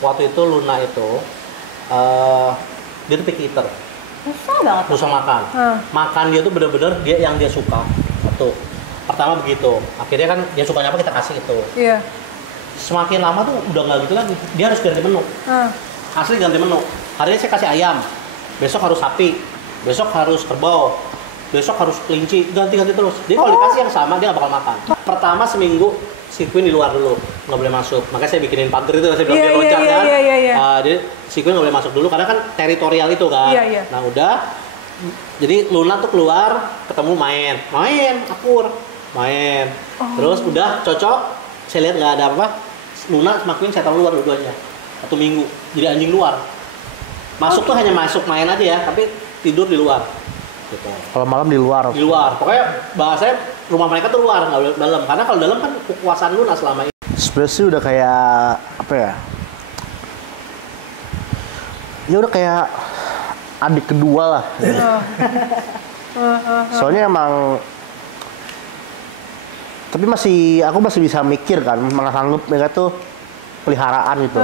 Waktu itu Luna itu dia tuh picky eater. Susah banget. Susah makan. Makan dia tuh bener-bener dia yang dia suka. Satu. Pertama begitu. Akhirnya kan dia sukanya apa kita kasih itu. Iya. Semakin lama tuh udah nggak gitu lagi. Dia harus ganti menu. Asli ganti menu. Hari ini saya kasih ayam. Besok harus sapi. Besok harus kerbau. Besok harus kelinci. Ganti-ganti terus. Jadi kalau dikasih yang sama dia nggak bakal makan. Pertama seminggu si Queen di luar dulu, nggak boleh masuk. Makanya saya bikinin pagar itu, saya bilang dia loncat kan. Jadi si Queen nggak boleh masuk dulu karena kan teritorial itu kan. Nah udah, jadi Luna tuh keluar, ketemu main, akur, main. Terus udah cocok, saya lihat nggak ada apa, Luna sama Queen saya taruh luar dua-duanya, 1 minggu. Jadi anjing luar. Masuk tuh hanya masuk main aja ya, tapi tidur di luar. Gitu. Kalau malam di luar. Di luar. Pokoknya bahasanya rumah mereka tuh luar, nggak dalam. Karena kalau dalam kan kekuasaan Luna selama ini. Sebenarnya sih udah kayak apa ya? Ya udah kayak adik kedua lah. Soalnya emang tapi aku masih bisa mikir kan, malah sanggup mereka tuh peliharaan gitu.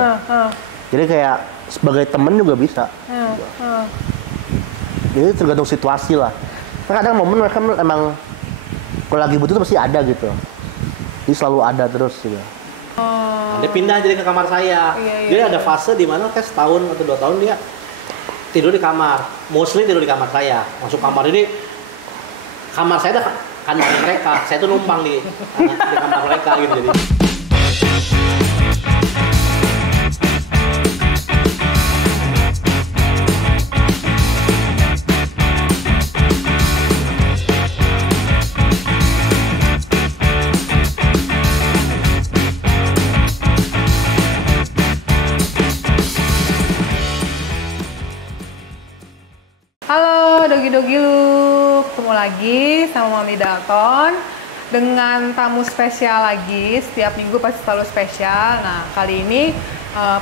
Jadi kayak sebagai temen juga bisa. Jadi tergantung situasi lah. Kadang momen mereka emang kalau lagi butuh tuh pasti ada gitu. Jadi selalu ada terus gitu. Dia pindah jadi ke kamar saya. Jadi ada fase di mana kayak setahun atau 2 tahun dia tidur di kamar. Mostly tidur di kamar saya. Masuk kamar ini kamar saya ada kandang mereka. Saya tuh numpang di kamar mereka gitu jadi. Halo Dogi-Dogi lu, ketemu lagi sama Mami Dalton dengan tamu spesial lagi. Setiap minggu pasti selalu spesial. Nah kali ini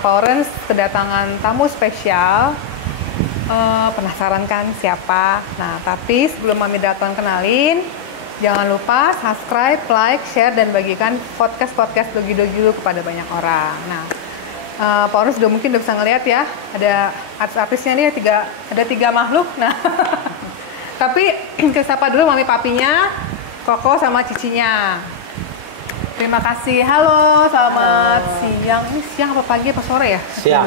Powerens kedatangan tamu spesial. Penasaran kan siapa? Nah tapi sebelum Mami Dalton kenalin, jangan lupa subscribe, like, share, dan bagikan podcast Dogi-Dogi lu kepada banyak orang. Nah Pak Orus udah mungkin udah bisa ngeliat ya, ada artis-artisnya nih, ada 3 makhluk. Nah, tapi kita sapa dulu mami papinya, Koko sama cicinya. Terima kasih. Halo, selamat siang. Ini siang apa pagi apa sore ya? Siang.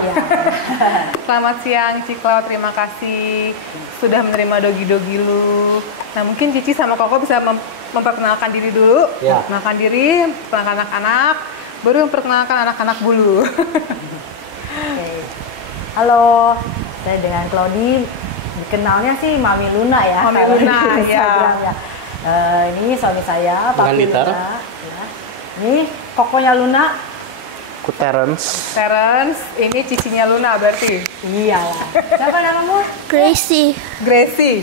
Selamat siang Ciklo, terima kasih sudah menerima Dogi-Dogi lu. Nah mungkin Cici sama Koko bisa memperkenalkan diri dulu, memperkenalkan diri, memperkenalkan anak-anak, baru memperkenalkan anak-anak bulu. Halo, saya dengan Claudi, dikenalnya sih Mami Luna ya. Mami Luna, ya. Ini suami saya, Papi Luna. Ya. Ini kokonya Luna. Aku Terence. Terence, ini cicinya Luna berarti? Iya. Siapa namamu? Gracie. Gracie.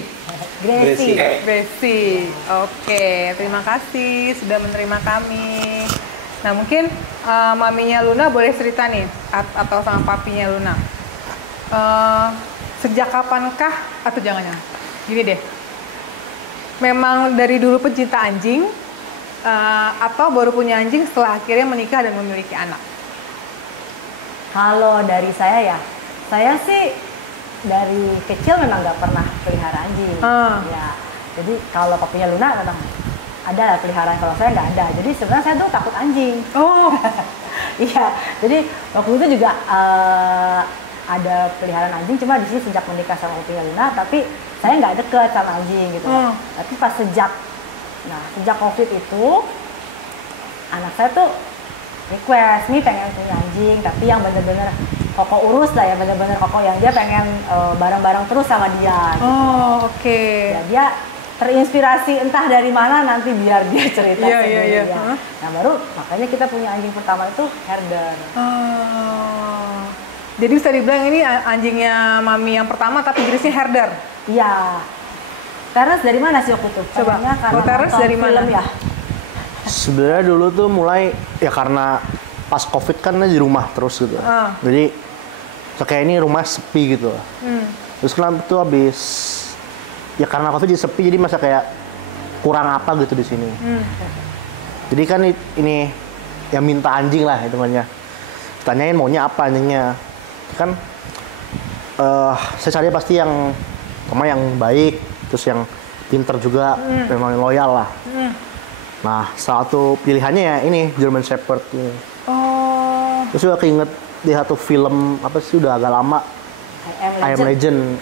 Oke, terima kasih sudah menerima kami. Nah mungkin maminya Luna boleh cerita nih, atau sama papinya Luna. Sejak kapankah, atau jangan-jangan gini deh, memang dari dulu pencinta anjing, atau baru punya anjing setelah akhirnya menikah dan memiliki anak? Kalau dari saya ya, saya sih dari kecil memang nggak pernah pelihara anjing. Ya, jadi kalau papinya Luna memang ada peliharaan, kalau saya nggak ada. Jadi sebenarnya saya tuh takut anjing. Iya, jadi waktu itu juga ada peliharaan anjing, cuma di sini sejak menikah sama papinya Luna, tapi saya nggak deket sama anjing gitu. Tapi pas sejak COVID itu, anak saya tuh request nih pengen punya anjing, tapi yang bener-bener Koko urus lah ya, bener-bener Koko yang dia pengen bareng-bareng terus sama dia. Oke. Ya, dia terinspirasi entah dari mana, nanti biar dia cerita sendiri. Nah baru makanya kita punya anjing pertama itu herder. Jadi bisa dibilang ini anjingnya mami yang pertama tapi jenisnya herder. Iya. Terence dari mana sih waktu itu? Coba. Terence dari mana? Ya? Sebenarnya dulu tuh mulai ya karena pas COVID kan di rumah terus gitu. Jadi kayak ini rumah sepi gitu. Terus kan tuh habis ya karena COVID jadi sepi, jadi masa kayak kurang apa gitu di sini. Jadi kan ini yang minta anjing lah hitungannya. tanyain maunya apa anjingnya. Kan saya cari pasti yang sama yang baik, terus yang pinter juga, memang loyal lah. Nah, satu pilihannya ya ini German Shepherd ini. Oh. Terus juga keinget di satu film apa sih udah agak lama, I Am Legend.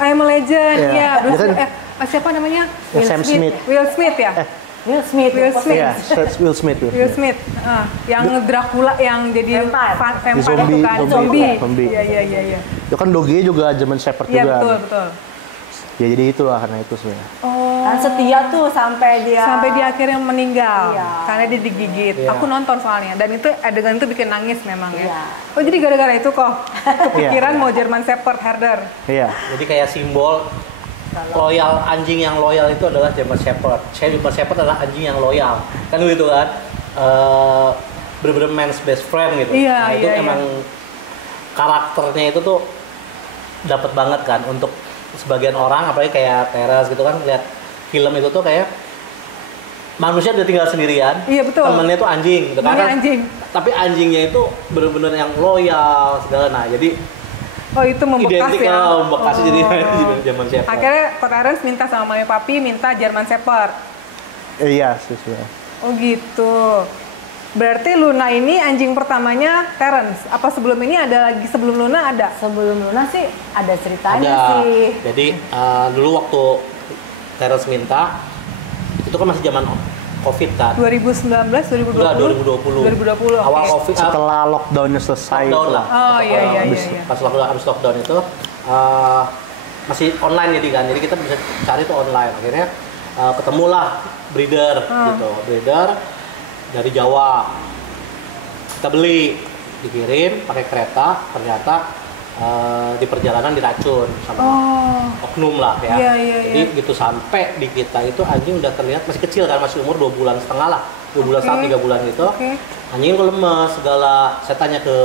I Am Legend, Iya. ya. Kan, Siapa namanya? Sam Smith. Will Smith ya? Will Smith. Iya, Will Smith. Will Smith. Yang Dracula yang jadi vampire itu kan, zombie. Iya. Itu kan doginya juga German Shepherd Iya, juga. betul. Ya jadi itulah karena itu sebenarnya. Oh. Dan setia tuh sampai dia akhirnya meninggal. Iya. Karena dia digigit. Iya. Aku nonton soalnya dan itu adegan itu bikin nangis memang ya. Iya. Oh, jadi gara-gara itu kok kepikiran mau German Shepherd herder. Iya. Jadi kayak simbol loyal, anjing yang loyal itu adalah German Shepherd. German Shepherd adalah anjing yang loyal. Kan gitu kan. Bener-bener man's best friend gitu. Iya, nah, itu iya, emang karakternya itu tuh dapat banget kan untuk sebagian orang, apalagi kayak Teras gitu kan, lihat film itu tuh kayak manusia udah tinggal sendirian. Iya, betul. Temennya tuh anjing gitu kan. Temennya anjing. Tapi anjingnya itu bener-bener yang loyal segala. Nah, jadi Oh, itu membekas identik ya? membekas jadi German Shepherd. Akhirnya Ko Terence minta sama Mami Papi minta German Shepherd. Iya sih sebenarnya. Oh gitu. Berarti Luna ini anjing pertamanya Terence. Apa sebelum ini ada lagi? Sebelum Luna ada? sebelum Luna sih ada ceritanya Ada. sih. Jadi dulu waktu Terence minta itu kan masih zaman COVID kan. 2019, 2020? Enggak, 2020. 2020, Awal oke. COVID, Setelah lockdownnya selesai lockdown itu lah. Oh, iya. Pas habis lockdown itu masih online jadi kan. Jadi kita bisa cari tuh online. Akhirnya ketemulah breeder gitu. Breeder dari Jawa. Kita beli, dikirim pakai kereta, ternyata di perjalanan diracun sama oknum lah ya. Jadi gitu sampai di kita itu anjing udah terlihat masih kecil kan, masih umur 2 bulan setengah lah. 2 bulan setengah 3 bulan gitu. Anjing tuh lemes segala. Saya tanya ke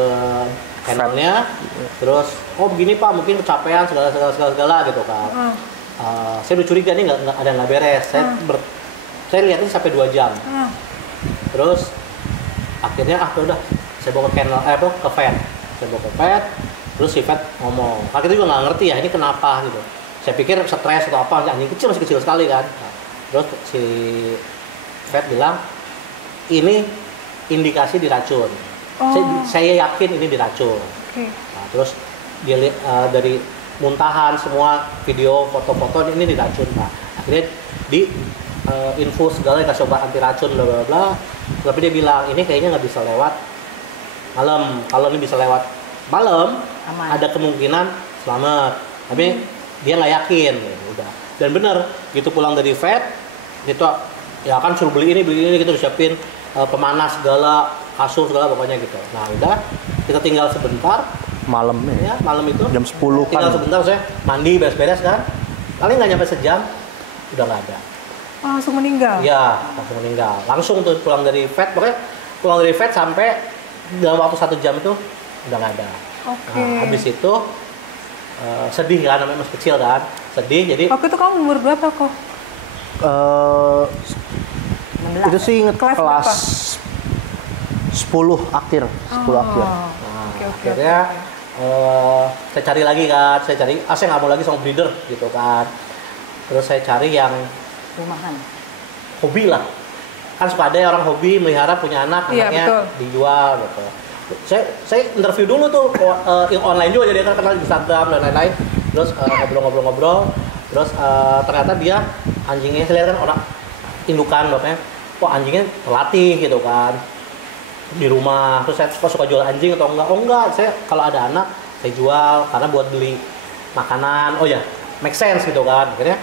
handlernya, terus oh begini Pak, mungkin kecapean segala gitu kan. Saya udah curiga nih nggak ada yang nggak beres. Saya lihatnya sampai 2 jam. Terus akhirnya udah saya bawa ke ke vet. Saya bawa ke vet. Terus si vet ngomong, kita juga nggak ngerti ya ini kenapa gitu. Saya pikir stres atau apa, anjing kecil masih kecil sekali kan. Nah, terus si vet bilang ini indikasi diracun. Saya yakin ini diracun. Nah, terus dia dari muntahan semua video foto-foto ini diracun. Nah, akhirnya di infus segala dikasih obat anti racun bla bla bla. Tapi dia bilang ini kayaknya nggak bisa lewat malam. Kalau ini bisa lewat malam Aman. ada kemungkinan selamat. Tapi dia nggak yakin. Ya, udah. Dan bener gitu pulang dari vet itu ya kan suruh beli ini gitu siapin pemanas segala, kasur segala pokoknya gitu. Nah udah kita tinggal sebentar malam ya malam itu jam 10 tinggal kan. sebentar saya mandi beres-beres kan. Paling nggak nyampe sejam udah nggak ada. Langsung meninggal? Iya, langsung meninggal. Langsung tuh pulang dari vet, pokoknya pulang dari vet sampai dalam waktu 1 jam itu udah nggak ada. Nah, habis itu sedih kan, namanya masih kecil kan, sedih. Jadi waktu itu kamu umur berapa kok? 16. Itu sih inget Kelas kelas berapa? 10 akhir. nah, akhirnya saya cari lagi kan, saya nggak mau lagi sama breeder gitu kan. Terus saya cari yang Rumahan. hobi lah, kan suka ada orang hobi melihara punya anak, Iya, anaknya betul. dijual gitu. Saya interview dulu tuh yang online juga, jadi kan kenal di Instagram dan lain-lain. Terus ngobrol-ngobrol, terus ternyata dia anjingnya, saya lihat kan orang indukan bapaknya, kok anjingnya terlatih gitu kan di rumah. Terus saya suka jual anjing atau enggak? Oh enggak, saya kalau ada anak saya jual karena buat beli makanan. Oh ya, make sense gitu kan. Akhirnya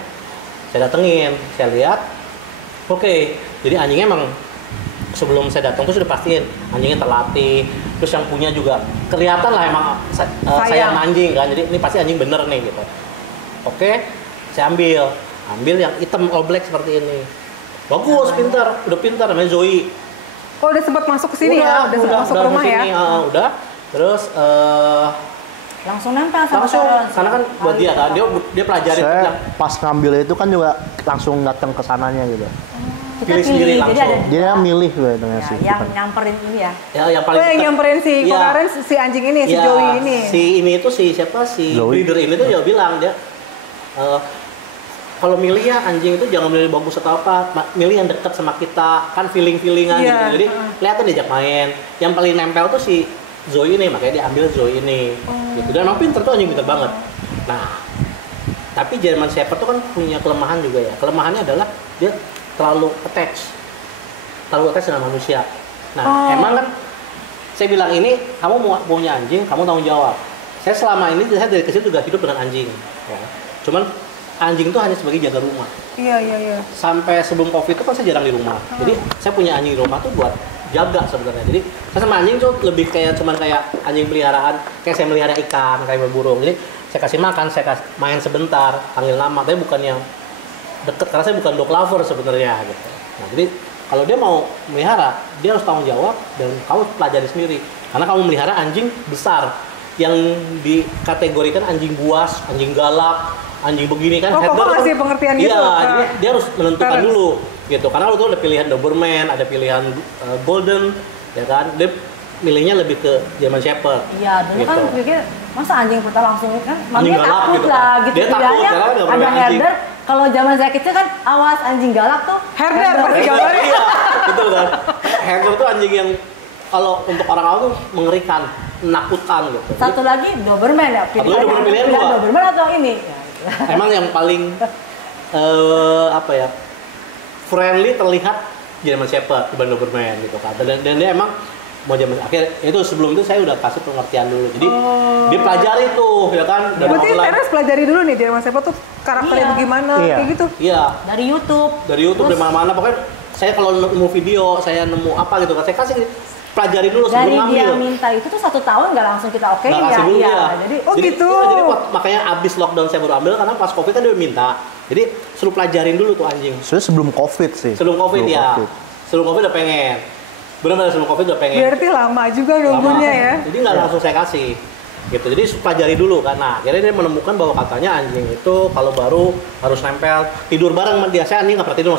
saya datengin, saya lihat, oke, jadi anjingnya emang sebelum saya datang tuh sudah pastiin anjingnya terlatih, terus yang punya juga kelihatan lah emang sayang anjing kan, jadi ini pasti anjing bener nih gitu. Oke, saya ambil yang hitam all black seperti ini, bagus, pintar, udah pintar, namanya Zoe. Oh udah sempat masuk ke sini ya, udah sempat masuk ke rumah ya? Udah, terus Langsung nempel sama langsung, Terence. karena kan buat dia kan, dia pelajari Saya yang pas ngambil itu kan juga langsung datang ke sananya gitu. kita pilih sendiri langsung. Jadi ada Dia milih dengan ya, si yang Ivan. nyamperin ini ya. Ya, yang paling yang dekat. nyamperin si Iya. kemarin si anjing ini, si Ya, Joey ini. Si ini itu siapa si Joey. breeder ini tuh dia bilang dia kalau milih ya anjing itu jangan milih bagus atau apa, milih yang dekat sama kita, kan feeling-feelingan Iya. gitu. Jadi kelihatan diajak main. Yang paling nempel tuh si Zoe ini, makanya dia ambil Zoe ini. Gitu. Dan emang pinter tuh, anjing pinter banget. Nah, tapi German Shepherd tuh kan punya kelemahan juga ya. Kelemahannya adalah dia terlalu attach dengan manusia. Nah, emang kan saya bilang ini, kamu mau punya anjing, kamu tanggung jawab. Saya selama ini saya dari kecil juga hidup dengan anjing. Ya. Cuman anjing itu hanya sebagai jaga rumah. Iya. Sampai sebelum COVID itu kan saya jarang di rumah. Jadi saya punya anjing di rumah tuh buat jaga sebenarnya. Jadi saya sama anjing tuh lebih kayak cuman kayak anjing peliharaan, kayak saya melihara ikan, kayak burung. Jadi saya kasih makan, saya kasih main sebentar, panggil nama, tapi bukan yang deket karena saya bukan dog lover sebenarnya gitu. Nah, jadi kalau dia mau melihara, dia harus tanggung jawab dan kamu pelajari sendiri. Karena kamu melihara anjing besar yang dikategorikan anjing buas, anjing galak, anjing begini kan. Kok ngasih pengertian gitu? Iya, jadi dia harus menentukan parents. dulu gitu. Karena waktu itu ada pilihan Doberman, ada pilihan Golden, ya kan. Dia milihnya lebih ke German Shepherd. Iya, dulu gitu. kan pikir masa anjing pertama langsung kan, Anjing mamanya galak takut gitu lah kan. gitu. Dia takut, Pilihannya karena nggak pernah ada main anjing. herder. Kalau zaman saya kecil kan awas anjing galak tuh. Herder pasti gambarnya. Iya, betul kan. Herder tuh anjing yang kalau untuk orang awam tuh mengerikan, menakutkan gitu. Satu lagi Doberman ya. Doberman pilihan dua. Doberman atau ini? Ya, gitu. Emang yang paling apa ya, friendly terlihat German Shepherd dibanding Doberman gitu kan. Dan dia emang mau German akhir itu sebelum itu saya udah kasih pengertian dulu. Jadi dia pelajari tuh ya kan. dari Berarti online. Teres pelajari dulu nih German Shepherd tuh karakternya Iya. bagaimana, Iya. kayak gitu. Iya, Dari YouTube. dari YouTube dari mana-mana pokoknya saya kalau nemu video, saya nemu apa gitu kan, saya kasih pelajari dulu Dari sebelum dia ngambil. minta itu tuh 1 tahun nggak langsung kita okein Nggak ya. kasih dulu Iya. ya. Jadi Oh, gitu. Jadi makanya abis lockdown saya baru ambil karena pas COVID kan dia minta. Jadi suruh pelajarin dulu tuh anjing. Sebenarnya sebelum COVID sih. Sebelum COVID ya. Sebelum COVID udah pengen. Benar-benar sebelum COVID udah pengen. Berarti lama juga nunggunya ya. Jadi nggak langsung saya kasih. Gitu. Jadi pelajari dulu kan. Nah, akhirnya dia menemukan bahwa katanya anjing itu kalau baru harus nempel, tidur bareng sama dia. Saya anjing nggak pernah tidur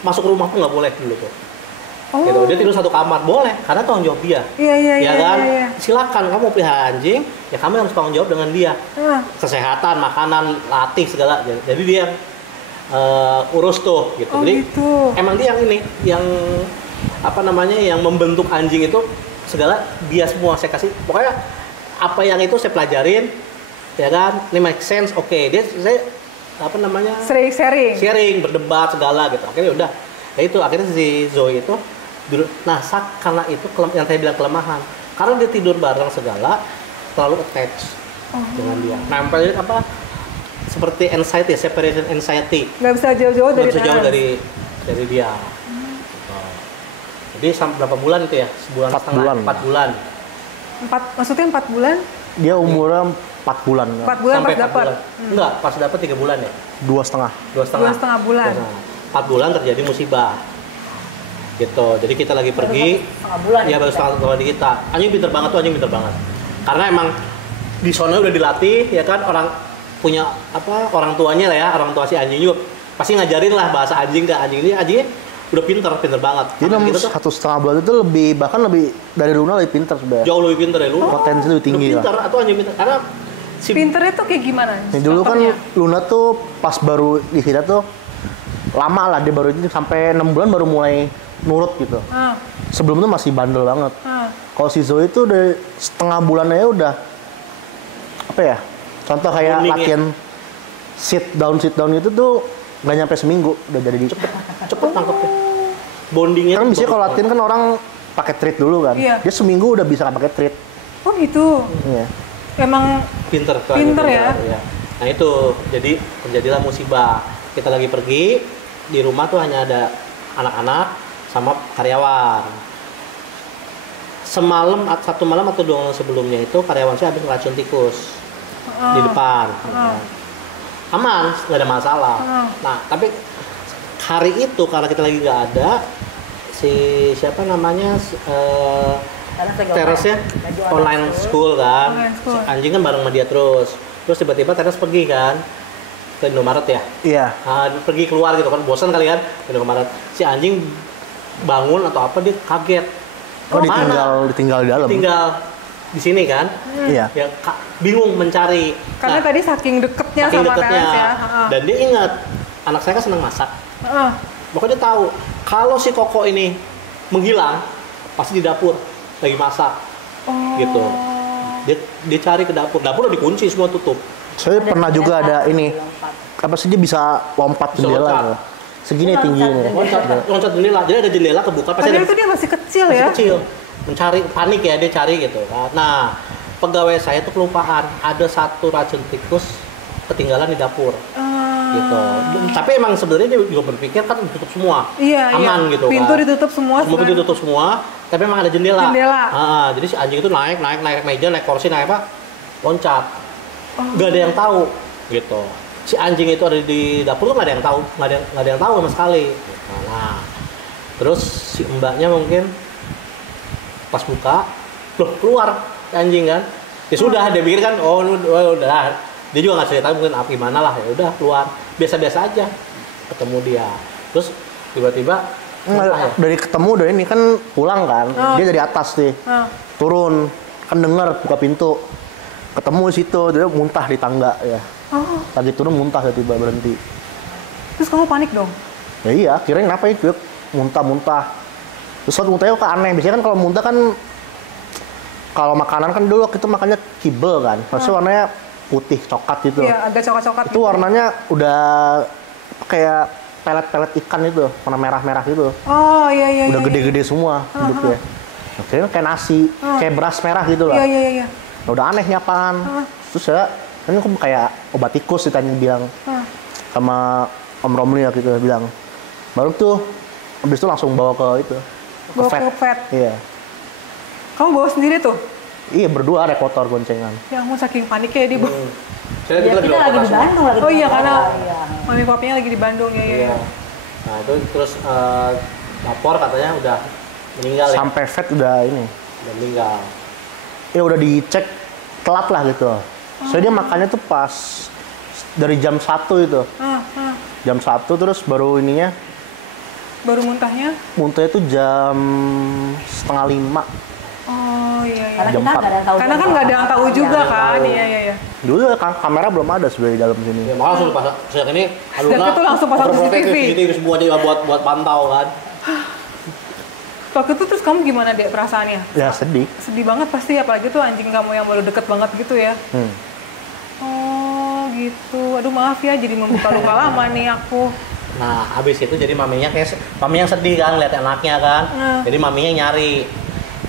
masuk rumah tuh nggak boleh dulu tuh. Oh. Gitu. Dia tidur satu kamar boleh karena tanggung jawab dia. Iya, Ya kan? iya. Silakan kamu pelihara anjing, ya kamu harus tanggung jawab dengan dia. Ah. Kesehatan, makanan, latih segala. Jadi dia urus tuh gitu. Oh, Jadi gitu. emang dia yang ini yang apa namanya yang membentuk anjing itu segala dia semua saya kasih. Pokoknya apa yang itu saya pelajarin ya kan. Ini make sense. Oke, saya apa namanya? Sering sharing. Sharing, berdebat segala gitu. Akhirnya udah. Ya itu akhirnya si Zoe itu dulu. Nah, karena itu yang saya bilang kelemahan. Karena dia tidur bareng segala, terlalu attach dengan dia. Nempel apa? Seperti anxiety, separation anxiety. Nggak bisa jauh-jauh Nggak dari bisa jauh Teres. dari dia. Oh. Jadi sampai berapa bulan itu ya? Sebulan 4 setengah, bulan. 4 bulan. Maksudnya 4 bulan? Dia umurnya 4 bulan. 4 bulan Sampai pas 4 dapat. bulan. Enggak, pas dapat 3 bulan ya? 2,5. 2,5 bulan. 4 bulan terjadi musibah. Gitu. Jadi kita lagi pergi. setengah bulan Iya, ya baru setengah bulan di kita. Anjing pinter banget tuh, anjing pinter banget. Karena emang di sana udah dilatih ya kan, orang punya apa orang tuanya lah ya, orang tua si anjing juga pasti ngajarin lah bahasa anjing ke anjing ini. Anjingnya udah pinter banget. Jadi Karena kita tuh 1,5 bulan itu bahkan lebih dari Luna lebih pintar sebenarnya. jauh lebih pinter ya lu. Potensi lebih tinggi lah. Pinter atau anjing pinter karena si Pinternya tuh kayak gimana? Nih, dulu kan Contohnya? Luna tuh pas baru di kita tuh lama lah, dia baru ini sampai 6 bulan baru mulai nurut gitu. Ah, Sebelum itu masih bandel banget. ah. Kalau si Zoe itu udah setengah bulannya udah apa ya? Contoh kayak Bonding ya? latihan sit down itu tuh nggak nyampe seminggu udah jadi cepet nangkepnya. Bondingnya kan tuh biasanya kalau bagus latihan kan orang pakai treat dulu kan. Iya. Dia seminggu udah bisa pakai treat. Oh gitu. Iya. Emang pinter tuh Pinter anjing, ya? Nah itu jadi terjadilah musibah. Kita lagi pergi di rumah tuh hanya ada anak-anak sama karyawan. Satu malam atau 2 malam sebelumnya itu karyawan saya habis ngeracun tikus di depan. Aman, nggak ada masalah. Nah tapi hari itu karena kita lagi nggak ada si siapa namanya Teres ya online school kan. Online school. Anjing kan bareng sama dia terus tiba-tiba Teres pergi kan ke Indomaret ya. Iya. Pergi keluar gitu kan, bosan kali kan ke Indomaret. Si anjing bangun atau apa dia kaget. Oh, ditinggal di dalam. Tinggal di sini kan. Iya. Ya bingung mencari. Karena tadi saking deketnya sama Terence ya. Dan dia ingat anak saya kan senang masak. Makanya dia tahu kalau si Koko ini menghilang pasti di dapur lagi masak. Gitu. Dia cari ke dapur. Dapur udah dikunci semua tutup. Saya pernah juga ada ini. Apa sih dia bisa lompat jendela? Segini tingginya. Loncat jendela. Jadi ada jendela kebuka. Padahal itu dia masih kecil ya. Masih kecil. Mencari, panik ya dia cari gitu. Nah, pegawai saya tuh kelupaan. Ada satu racun tikus ketinggalan di dapur. Gitu. Tapi emang sebenarnya dia juga berpikir kan ditutup semua. Aman gitu kan. Pintu ditutup semua. Semua pintu ditutup semua. Tapi emang ada jendela. Jadi si anjing itu naik meja, naik kursi, naik apa? Loncat. Gak ada yang tahu gitu. Si anjing itu ada di dapur tuh nggak ada yang tahu, nggak ada yang tahu sama sekali. Nah, terus si mbaknya mungkin pas buka, loh keluar si anjing kan. Ya sudah, dia pikir kan, udah. Dia juga nggak cerita mungkin apa gimana lah, ya udah keluar. Biasa-biasa aja ketemu dia. Terus tiba-tiba dari ketemu dari ini kan pulang kan, dia dari atas nih, turun kan denger buka pintu, ketemu di situ dia muntah di tangga ya. Lagi turun muntah tiba berhenti. Terus kamu panik dong? Ya iya, kirain kenapa itu muntah-muntah. Terus waktu muntahnya kok aneh. Biasanya kan kalau muntah kan kalau makanan kan dulu waktu itu makannya kibel kan. Maksudnya warnanya putih coklat gitu. Iya, agak coklat-coklat. Itu warnanya udah kayak pelet-pelet ikan itu, warna merah-merah gitu. Oh iya. Udah gede-gede semua bentuknya. Akhirnya kayak nasi, kayak beras merah gitu lah. Iya. Nah, udah aneh apaan. Terus ya ini kok kayak obat tikus ditanya bilang sama Om Romli ya gitu bilang. Baru tuh habis itu langsung bawa ke itu. Bawa ke vet. Iya. Kamu bawa sendiri tuh? Iya berdua rekotor goncengan. Ya ampun saking paniknya dia. Kita lagi di Bandung lagi. Oh iya karena mami papinya lagi di Bandung ya. Nah itu terus lapor katanya udah meninggal. Sampai vet udah ini. Udah meninggal. Ya udah dicek telat lah gitu. Soalnya dia makannya tuh pas dari jam 1 itu. Jam 1 terus baru ininya. Baru muntahnya? Muntahnya tuh jam 4:30. Oh iya. Karena kita nggak ada yang tahu. Karena kan nggak ada yang tahu juga kan. Iya. Dulu kamera belum ada sebenarnya di dalam sini. Ya makanya langsung pasang. Sejak ini Sejak itu langsung pasang CCTV. CCTV semua aja buat pantau kan. Waktu itu terus kamu gimana dek perasaannya? Ya sedih. Sedih banget pasti, apalagi tuh anjing kamu yang baru deket banget gitu ya. Oh gitu. Aduh maaf ya jadi membuka luka lama nih aku. Nah habis itu jadi maminya yang sedih kan lihat anaknya kan. Jadi maminya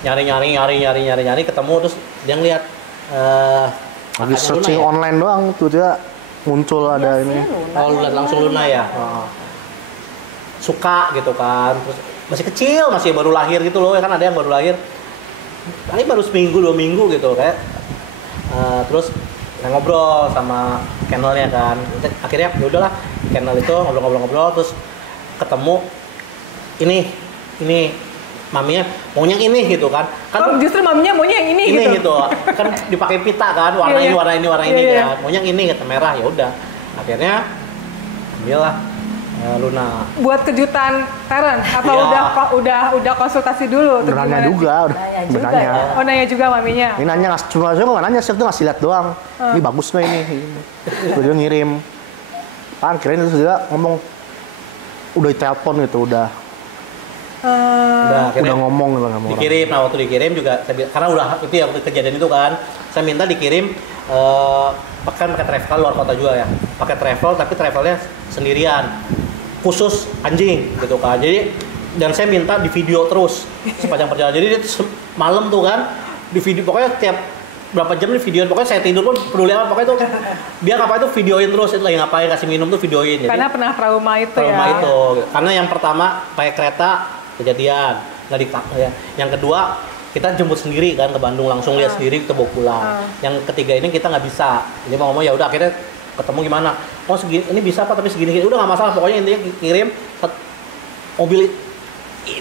nyari ketemu terus dia ngeliat lagi searching ya? Online doang tuh dia muncul ada ini. Kalau lihat langsung Luna ya. Suka gitu kan. Terus masih kecil, masih baru lahir gitu loh, ya kan ada yang baru lahir. Paling baru seminggu 2 minggu gitu kayak. Terus kita ngobrol sama kennelnya kan. Akhirnya ya udahlah, kennel itu ngobrol terus ketemu ini maminya maunya ini gitu kan. Oh, justru maminya maunya yang ini gitu. Kan dipakai pita kan, warna ini kan. Maunya ini kata merah, ya udah. Akhirnya ambillah Luna. Buat kejutan Terence atau udah konsultasi dulu? Nanya juga, nanya. Oh nanya juga maminya? Ini nanya, cuma saya nggak nanya, saya tuh ngasih lihat doang. Ini bagus nggak ini? Terus dia ngirim. Kan kirain itu dia ngomong, udah telepon gitu, udah ngomong gitu. Dikirim, nah waktu dikirim juga, karena udah itu ya waktu kejadian itu kan, saya minta dikirim pakai travel luar kota juga ya, pakai travel tapi travelnya sendirian. Khusus anjing gitu kan. Jadi dan saya minta di video terus sepanjang perjalanan. Jadi dia malam tuh kan di video, pokoknya tiap berapa jam nih videoin, pokoknya saya tidur pun peduli apa, pokoknya tuh dia ngapain tuh videoin terus, itu lagi ngapain kasih minum tuh videoin. Jadi, karena pernah trauma itu karena yang pertama pakai kereta kejadian nggak ya. Yang kedua kita jemput sendiri kan ke Bandung, langsung lihat sendiri kita bawa pulang. Yang ketiga ini kita nggak bisa, jadi mau ngomong ya udah akhirnya ketemu gimana, oh segini ini bisa apa tapi segini udah nggak masalah, pokoknya intinya kirim mobil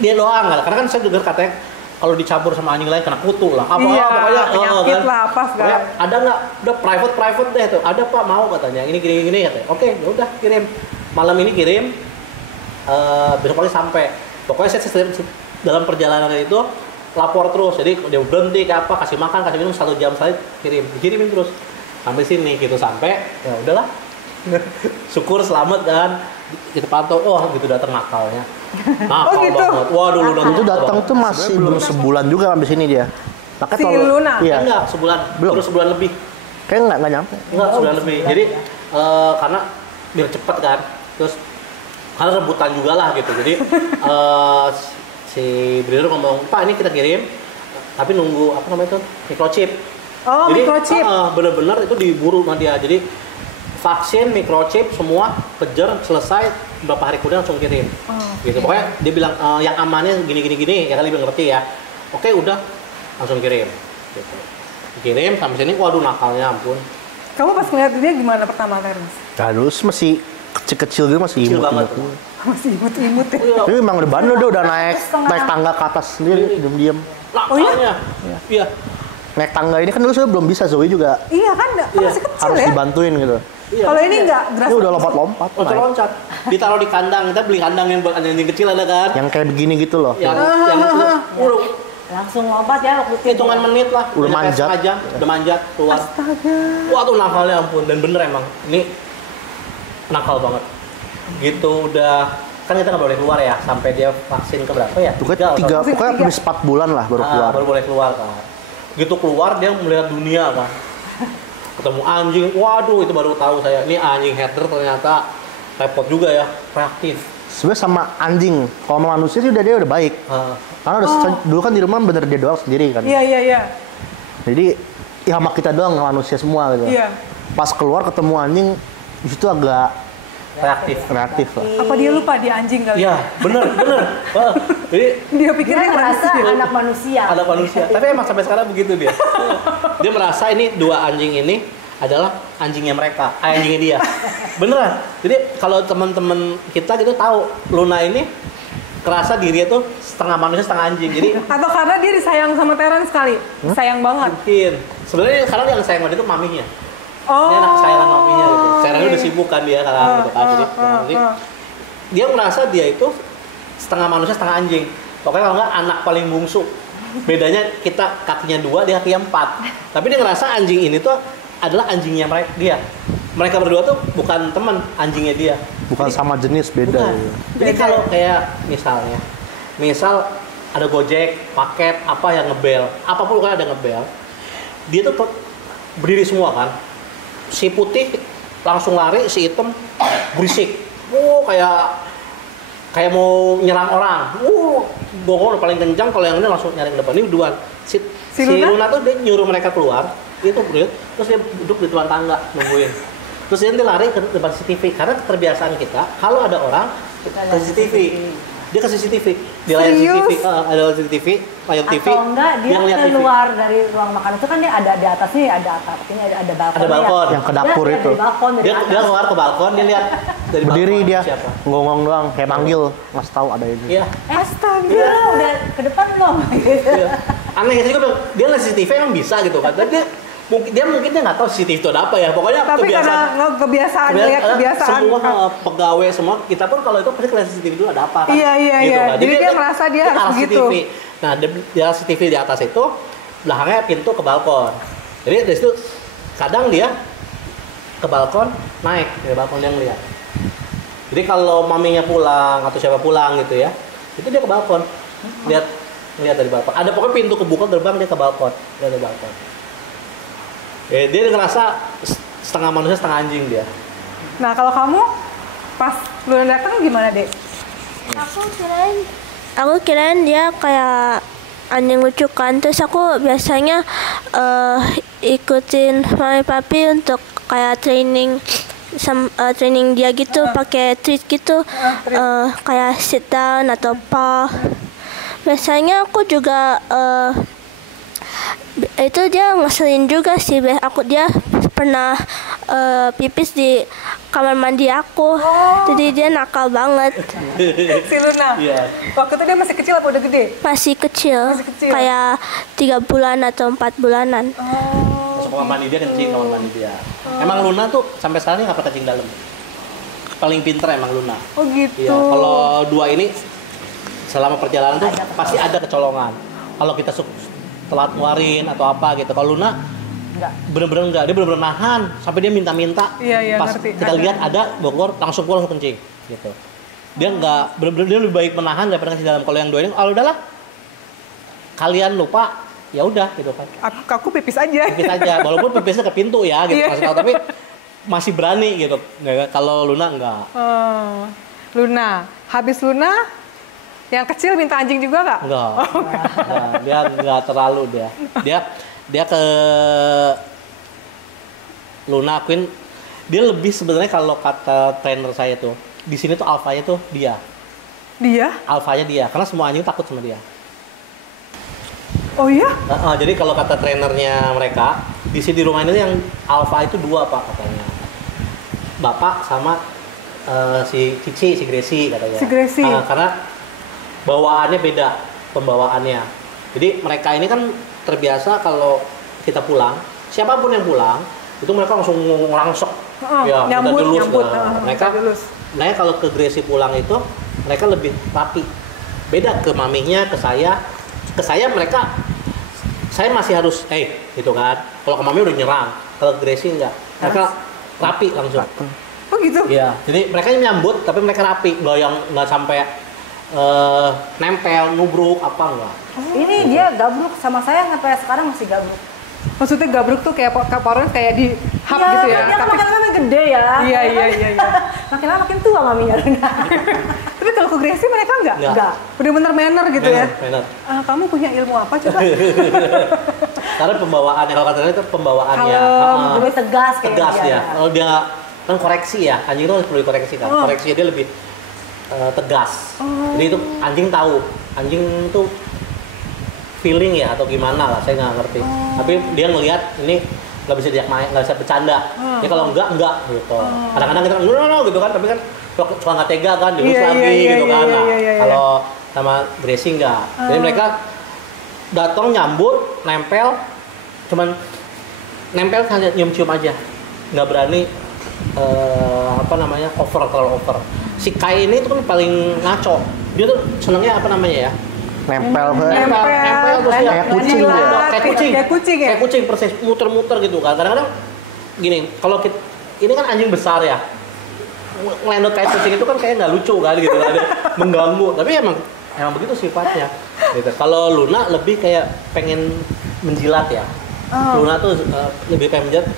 dia doang. Karena kan saya dengar katanya kalau dicampur sama anjing lain kena kutu lah. Apa Iya, pokoknya penyakit kan. lah, apa segala. Pokoknya ada nggak? Udah private deh tuh. Ada Pak mau katanya. Ini gini katanya. Oke, ya udah kirim. Malam ini kirim. Besok pagi sampai. Pokoknya saya dalam perjalanan itu lapor terus. Jadi dia berhenti ke apa, kasih makan, kasih minum 1 jam sekali kirimin terus sampai sini gitu sampai ya udahlah. Syukur selamat kan. Kita pantau, gitu datang nakalnya. Nakal gitu? banget. Waduh, lu Itu datang tuh masih belum sebulan juga habis ini dia. Si Luna? Iya. Enggak, sebulan. Belum. Terus sebulan lebih. Kayaknya nggak nyampe. Enggak, sebulan lebih. Jadi karena biar cepet kan. Terus karena rebutan juga lah gitu. Jadi si breeder ngomong, "Pak, ini kita kirim tapi nunggu apa namanya itu? Microchip." Oh, Jadi, microchip. Bener-bener itu diburu sama dia. Jadi vaksin, microchip semua kejar selesai beberapa hari kemudian langsung kirim. Gitu. Pokoknya dia bilang yang amannya gini ya kali bilang ngerti ya. Oke, udah langsung kirim. Gitu. Kirim sampai sini, waduh nakalnya ampun. Kamu pas ngeliat dia gimana pertama Terence? Nah, dulu masih kecil-kecil gitu masih Kecil banget. imut. Masih imut-imut ya? Iya, Tapi memang udah bandel udah naik tangga ke atas sendiri diam-diam. nakalnya. Iya. Naik tangga ini kan dulu saya belum bisa, Zoe juga Iya kan, masih kecil harus ya? dibantuin gitu. Iya. Kalau ini enggak, Ini udah lompat-lompat. naik. Loncat-loncat. Ditaruh di kandang. Kita beli kandang yang buat anjing kecil ada kan? Yang kayak begini gitu loh. Yang udah Langsung lompat ya waktu itu. hitungan menit lah. Udah kayak manjat. setengah jam, udah manjat keluar. Astaga. Wah tuh nakalnya ampun, dan bener emang. Ini nakal banget. Gitu udah, kan kita nggak boleh keluar ya sampai dia vaksin ke berapa ya? Pokoknya tiga, Vaksin pokoknya ketiga. habis 4 bulan lah baru keluar. Baru boleh keluar kan. Gitu keluar dia melihat dunia kan. Ketemu anjing, waduh itu baru tahu saya. Ini anjing herder ternyata repot juga ya, reaktif. Sebenarnya sama anjing, kalau sama manusia sih dia udah baik. Karena dulu kan di rumah bener dia doang sendiri kan. Iya. Jadi ya sama kita doang, nggak manusia semua gitu. Iya. Pas keluar ketemu anjing, di situ agak Reaktif. lah. Apa dia lupa dia anjing kali? Iya, bener. Jadi Dia pikir Dia dia ngerasa manusia. anak manusia. ada manusia. Tapi emang sampai sekarang begitu dia. Dia merasa ini 2 anjing ini adalah anjingnya mereka, anjingnya dia. Beneran. Jadi kalau teman-teman kita gitu tahu Luna ini kerasa dirinya tuh setengah manusia setengah anjing. Jadi Atau karena dia disayang sama Terence sekali? Sayang banget. mungkin sebenarnya sekarang yang sayang sama dia tuh maminya. Oh. Dia anak kesayangan maminya gitu. Sekarang udah sibuk kan dia sekarang gitu kan. Jadi dia merasa dia itu setengah manusia setengah anjing. Pokoknya kalau nggak anak paling bungsu. Bedanya kita kakinya 2, dia kakinya 4. Tapi dia ngerasa anjing ini tuh adalah anjingnya dia. Mereka berdua tuh bukan teman, anjingnya dia. Bukan sama jenis, beda. Bukan. Jadi kalau kayak misal ada Gojek, paket apa yang ngebel, apapun kan ada ngebel, dia tuh berdiri semua kan. Si putih langsung lari, si hitam berisik. Kayak mau nyerang orang. Gongong udah paling kencang, kalau yang ini langsung nyari ke depan. Ini duluan. Si Luna tuh dia nyuruh mereka keluar, dia tuh berdiri, terus dia duduk di depan tangga nungguin. Terus dia lari ke depan CCTV karena keterbiasaan kita kalau ada orang ke CCTV. Dia ke CCTV, di layar CCTV, ada CCTV, layar TV. Atau enggak dia yang lihat keluar dari ruang makan itu kan dia ada di atas nih, ada atap, ini ada balkon. Ada balkon. Yang ke dapur Dia itu. dari balkon, dari Dia keluar ke balkon, dia lihat dari Berdiri balkon dia, siapa. ngomong doang, kayak manggil, ngasih tahu ada ini. Iya. Astaga, udah ke depan belum? Iya. Aneh sih, gue bilang, dia lihat CCTV emang bisa gitu kan. Dan dia mungkin nggak tahu CCTV itu ada apa ya. Pokoknya Tapi karena kebiasaan lihat kebiasaan. semua pegawai semua kita pun kalau itu pasti lihat CCTV dulu ada apa kan. Iya. Gitu kan. Jadi dia merasa dia harus arah begitu. CCTV. Nah, di CCTV di atas itu belakangnya pintu ke balkon. Jadi dari situ kadang dia ke balkon naik dari balkon dia ngeliat. Jadi kalau maminya pulang atau siapa pulang gitu ya, itu dia ke balkon lihat dari balkon. Ada pokoknya pintu kebuka gerbang dia ke balkon, lihat dari balkon. Dia ngerasa setengah manusia setengah anjing dia. Nah kalau kamu pas lu datang gimana dek? Aku kirain dia kayak anjing lucu kan, terus aku biasanya ikutin mami papi untuk kayak training dia gitu, pakai treat gitu, kayak sit down atau paw. Biasanya aku juga itu dia ngeselin juga sih. Dia pernah pipis di kamar mandi aku. Jadi dia nakal banget. Si Luna. Iya. Waktu itu dia masih kecil apa udah gede? Masih kecil. Kayak 3 bulan atau 4 bulanan. Masuk kamar mandi dia kencing kamar mandi dia. Emang Luna tuh sampai sekarang nggak pernah kencing dalam. Paling pinter emang Luna. Oh gitu. Iya. Kalau dua ini selama perjalanan tuh pasti ada kecolongan. Kalau kita telat ngeluarin atau apa gitu. Kalau Luna bener-bener enggak, dia bener-bener nahan sampai dia minta-minta. Iya, pas ngerti. kita lihat ada bogor langsung keluar langsung kencing gitu. Dia enggak, bener-bener dia lebih baik menahan daripada kencing dalam. Kalau yang dua ini kalau udahlah kalian lupa ya udah gitu kan. Aku pipis aja. Pipis aja, walaupun pipisnya ke pintu ya gitu Iya. kasih tahu, tapi masih berani gitu. Kalau Luna enggak. Luna, habis Luna yang kecil minta anjing juga nggak? Enggak. Enggak. Dia enggak terlalu dia ke Luna Queen, dia lebih sebenarnya kalau kata trainer saya tuh di sini tuh alfanya tuh dia alfanya dia karena semua anjing takut sama dia. Oh iya? Jadi kalau kata trainernya mereka di sini di rumah ini yang alfa itu 2 pak katanya, bapak sama si Cici, si Gracie katanya. Si Gracie. Karena bawaannya beda, pembawaannya. Jadi mereka ini kan terbiasa kalau kita pulang, siapapun yang pulang itu mereka langsung ngerangsek, nyambut, mereka kalau ke Gracie pulang itu mereka lebih rapi, beda ke maminya, ke saya mereka, saya masih harus gitu kan, kalau ke mami udah nyerang, kalau ke Gracie enggak, mereka rapi langsung. Oh gitu? Iya, jadi mereka nyambut tapi mereka rapi, nggak sampai nempel, nubruk apa enggak. Ini dia gabruk sama saya sampai sekarang masih gabruk. Maksudnya gabruk tuh kayak kapornya kayak di hap Iya, gitu ya? dia kan makin lama gede ya. Iya. Makin lama makin tua maminya. Tapi kalau ke Gracie mereka enggak? Bener-bener manner gitu ya? Manner. Kamu punya ilmu apa coba? Karena pembawaannya, kalau katanya itu pembawaannya. Lebih tegas kayak Tegas dia. ya. Kalau dia kan koreksi ya, anjing itu harus perlu dikoreksi kan. Koreksinya dia lebih tegas. Jadi itu anjing tahu, anjing itu feeling ya atau gimana lah, saya nggak ngerti. Tapi dia ngelihat ini nggak bisa diajak main, nggak bisa bercanda. Ya kalau enggak gitu. Kadang-kadang kita no gitu kan, tapi kan suka nggak tega kan, dilus lagi gitu kan. Nah, kalau sama Gracie enggak. Jadi mereka datang nyambut, nempel, cuman nempel hanya nyium-cium aja, nggak berani terlalu over. Si Kai ini tuh kan paling ngaco. Dia tuh senangnya Nempel terus ya. Kayak kucing dia. Kayak kucing persis muter-muter gitu kan. Kadang-kadang gini, kalau ini kan anjing besar ya. Ngelendot kayak kucing itu kan kayak nggak lucu kan gitu, ada mengganggu. Tapi emang begitu sifatnya. Gitu. Kalau Luna lebih kayak pengen menjilat ya. Luna tuh lebih kayak menjilat.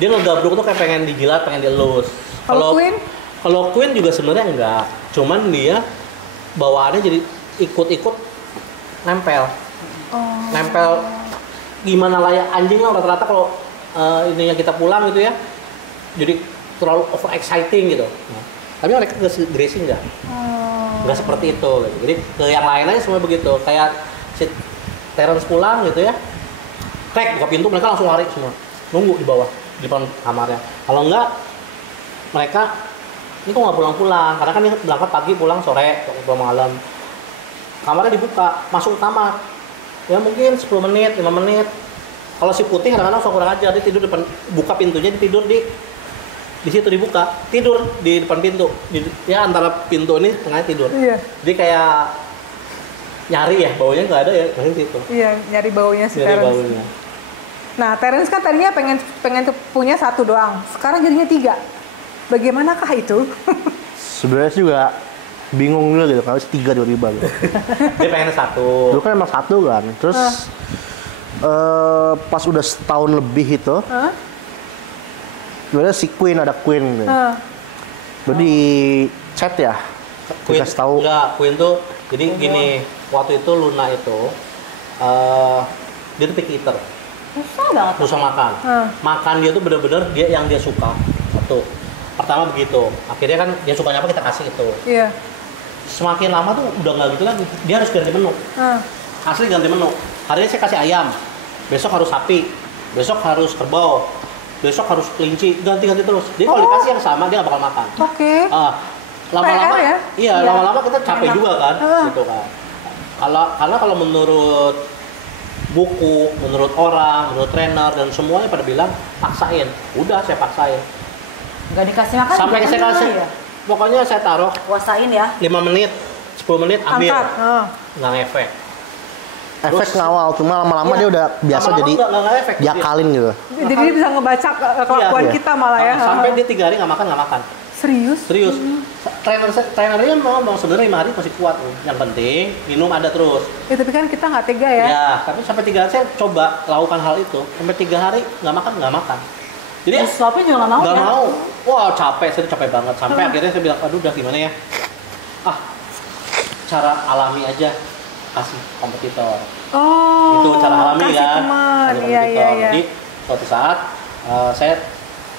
Dia ngegabruk tuh kayak pengen dijilat, pengen dielus. Kalau Queen juga sebenarnya enggak. Cuman dia bawaannya jadi ikut-ikut nempel. Nempel gimana lah ya, anjing lah rata-rata kalau ininya kita pulang gitu ya. Jadi terlalu over exciting gitu. Tapi mereka ke Gracie enggak. Enggak seperti itu gitu. Jadi ke yang lain-lain semua begitu. Kayak si Terence pulang gitu ya. Buka pintu mereka langsung lari semua. Nunggu di bawah, di depan kamarnya. Kalau enggak mereka ini kok nggak pulang-pulang, karena kan dia berangkat pagi pulang sore, pulang malam. Kamarnya dibuka, masuk kamar. Ya mungkin 10 menit, 5 menit. Kalau si putih kadang-kadang suka kurang ajar, dia tidur depan, buka pintunya, dia tidur di situ dibuka, tidur di depan pintu. Ya antara pintu ini tengahnya tidur. Iya. Jadi kayak nyari ya, baunya nggak ada ya, di situ. Iya, nyari baunya si Nyari Terence. baunya. Nah, Terence kan tadinya pengen punya 1 doang. Sekarang jadinya 3. Bagaimanakah itu? Sebenarnya juga bingung juga gitu, kalau 3 tiba-tiba gitu. Dia pengen 1. Dulu kan emang 1 kan, terus pas udah setahun lebih itu, sebenarnya si Queen ada Queen gitu. Baru di chat ya, dikasih tahu. Enggak, Queen tuh, jadi gini, waktu itu Luna itu, dia tuh picky eater. Susah makan. Makan dia tuh bener-bener yang dia suka. Satu. Pertama begitu. Akhirnya kan dia sukanya apa kita kasih itu. Iya. Semakin lama tuh udah nggak gitu lagi. Dia harus ganti menu. Asli ganti menu. Hari ini saya kasih ayam. Besok harus sapi. Besok harus kerbau. besok harus kelinci, ganti-ganti terus. Jadi kalau dikasih yang sama dia nggak bakal makan. Oke. Lama-lama PR ya? iya, lama-lama kita capek juga kan, gitu kan. Karena kalau menurut buku, menurut orang, menurut trainer dan semuanya pada bilang paksain. Udah saya paksain. Nggak dikasih makan? Sampai saya kasih. Ya? Pokoknya saya taruh. Puasain ya? 5 menit, 10 menit ambil. Angkat. Nggak ngefek. Efek ngawal, cuma lama-lama dia udah biasa jadi nggak efek. diakalin gitu. Jadi dia bisa ngebaca kelakuan Iya. kita malah ya. Sampai dia 3 hari nggak makan. Serius? Serius. Trainernya ngomong sebenarnya 5 hari masih kuat. Yang penting minum ada terus. Ya tapi kan kita nggak tega ya. Ya, tapi sampai 3 hari saya coba lakukan hal itu. Sampai 3 hari nggak makan. Jadi suapnya juga nggak mau nggak ya? mau. Wah capek, saya capek banget. Sampai akhirnya saya bilang, aduh udah gimana ya? Cara alami aja kasih kompetitor. Oh. Itu cara alami kasih kan. teman. Kasih Iya. kompetitor. Jadi suatu saat saya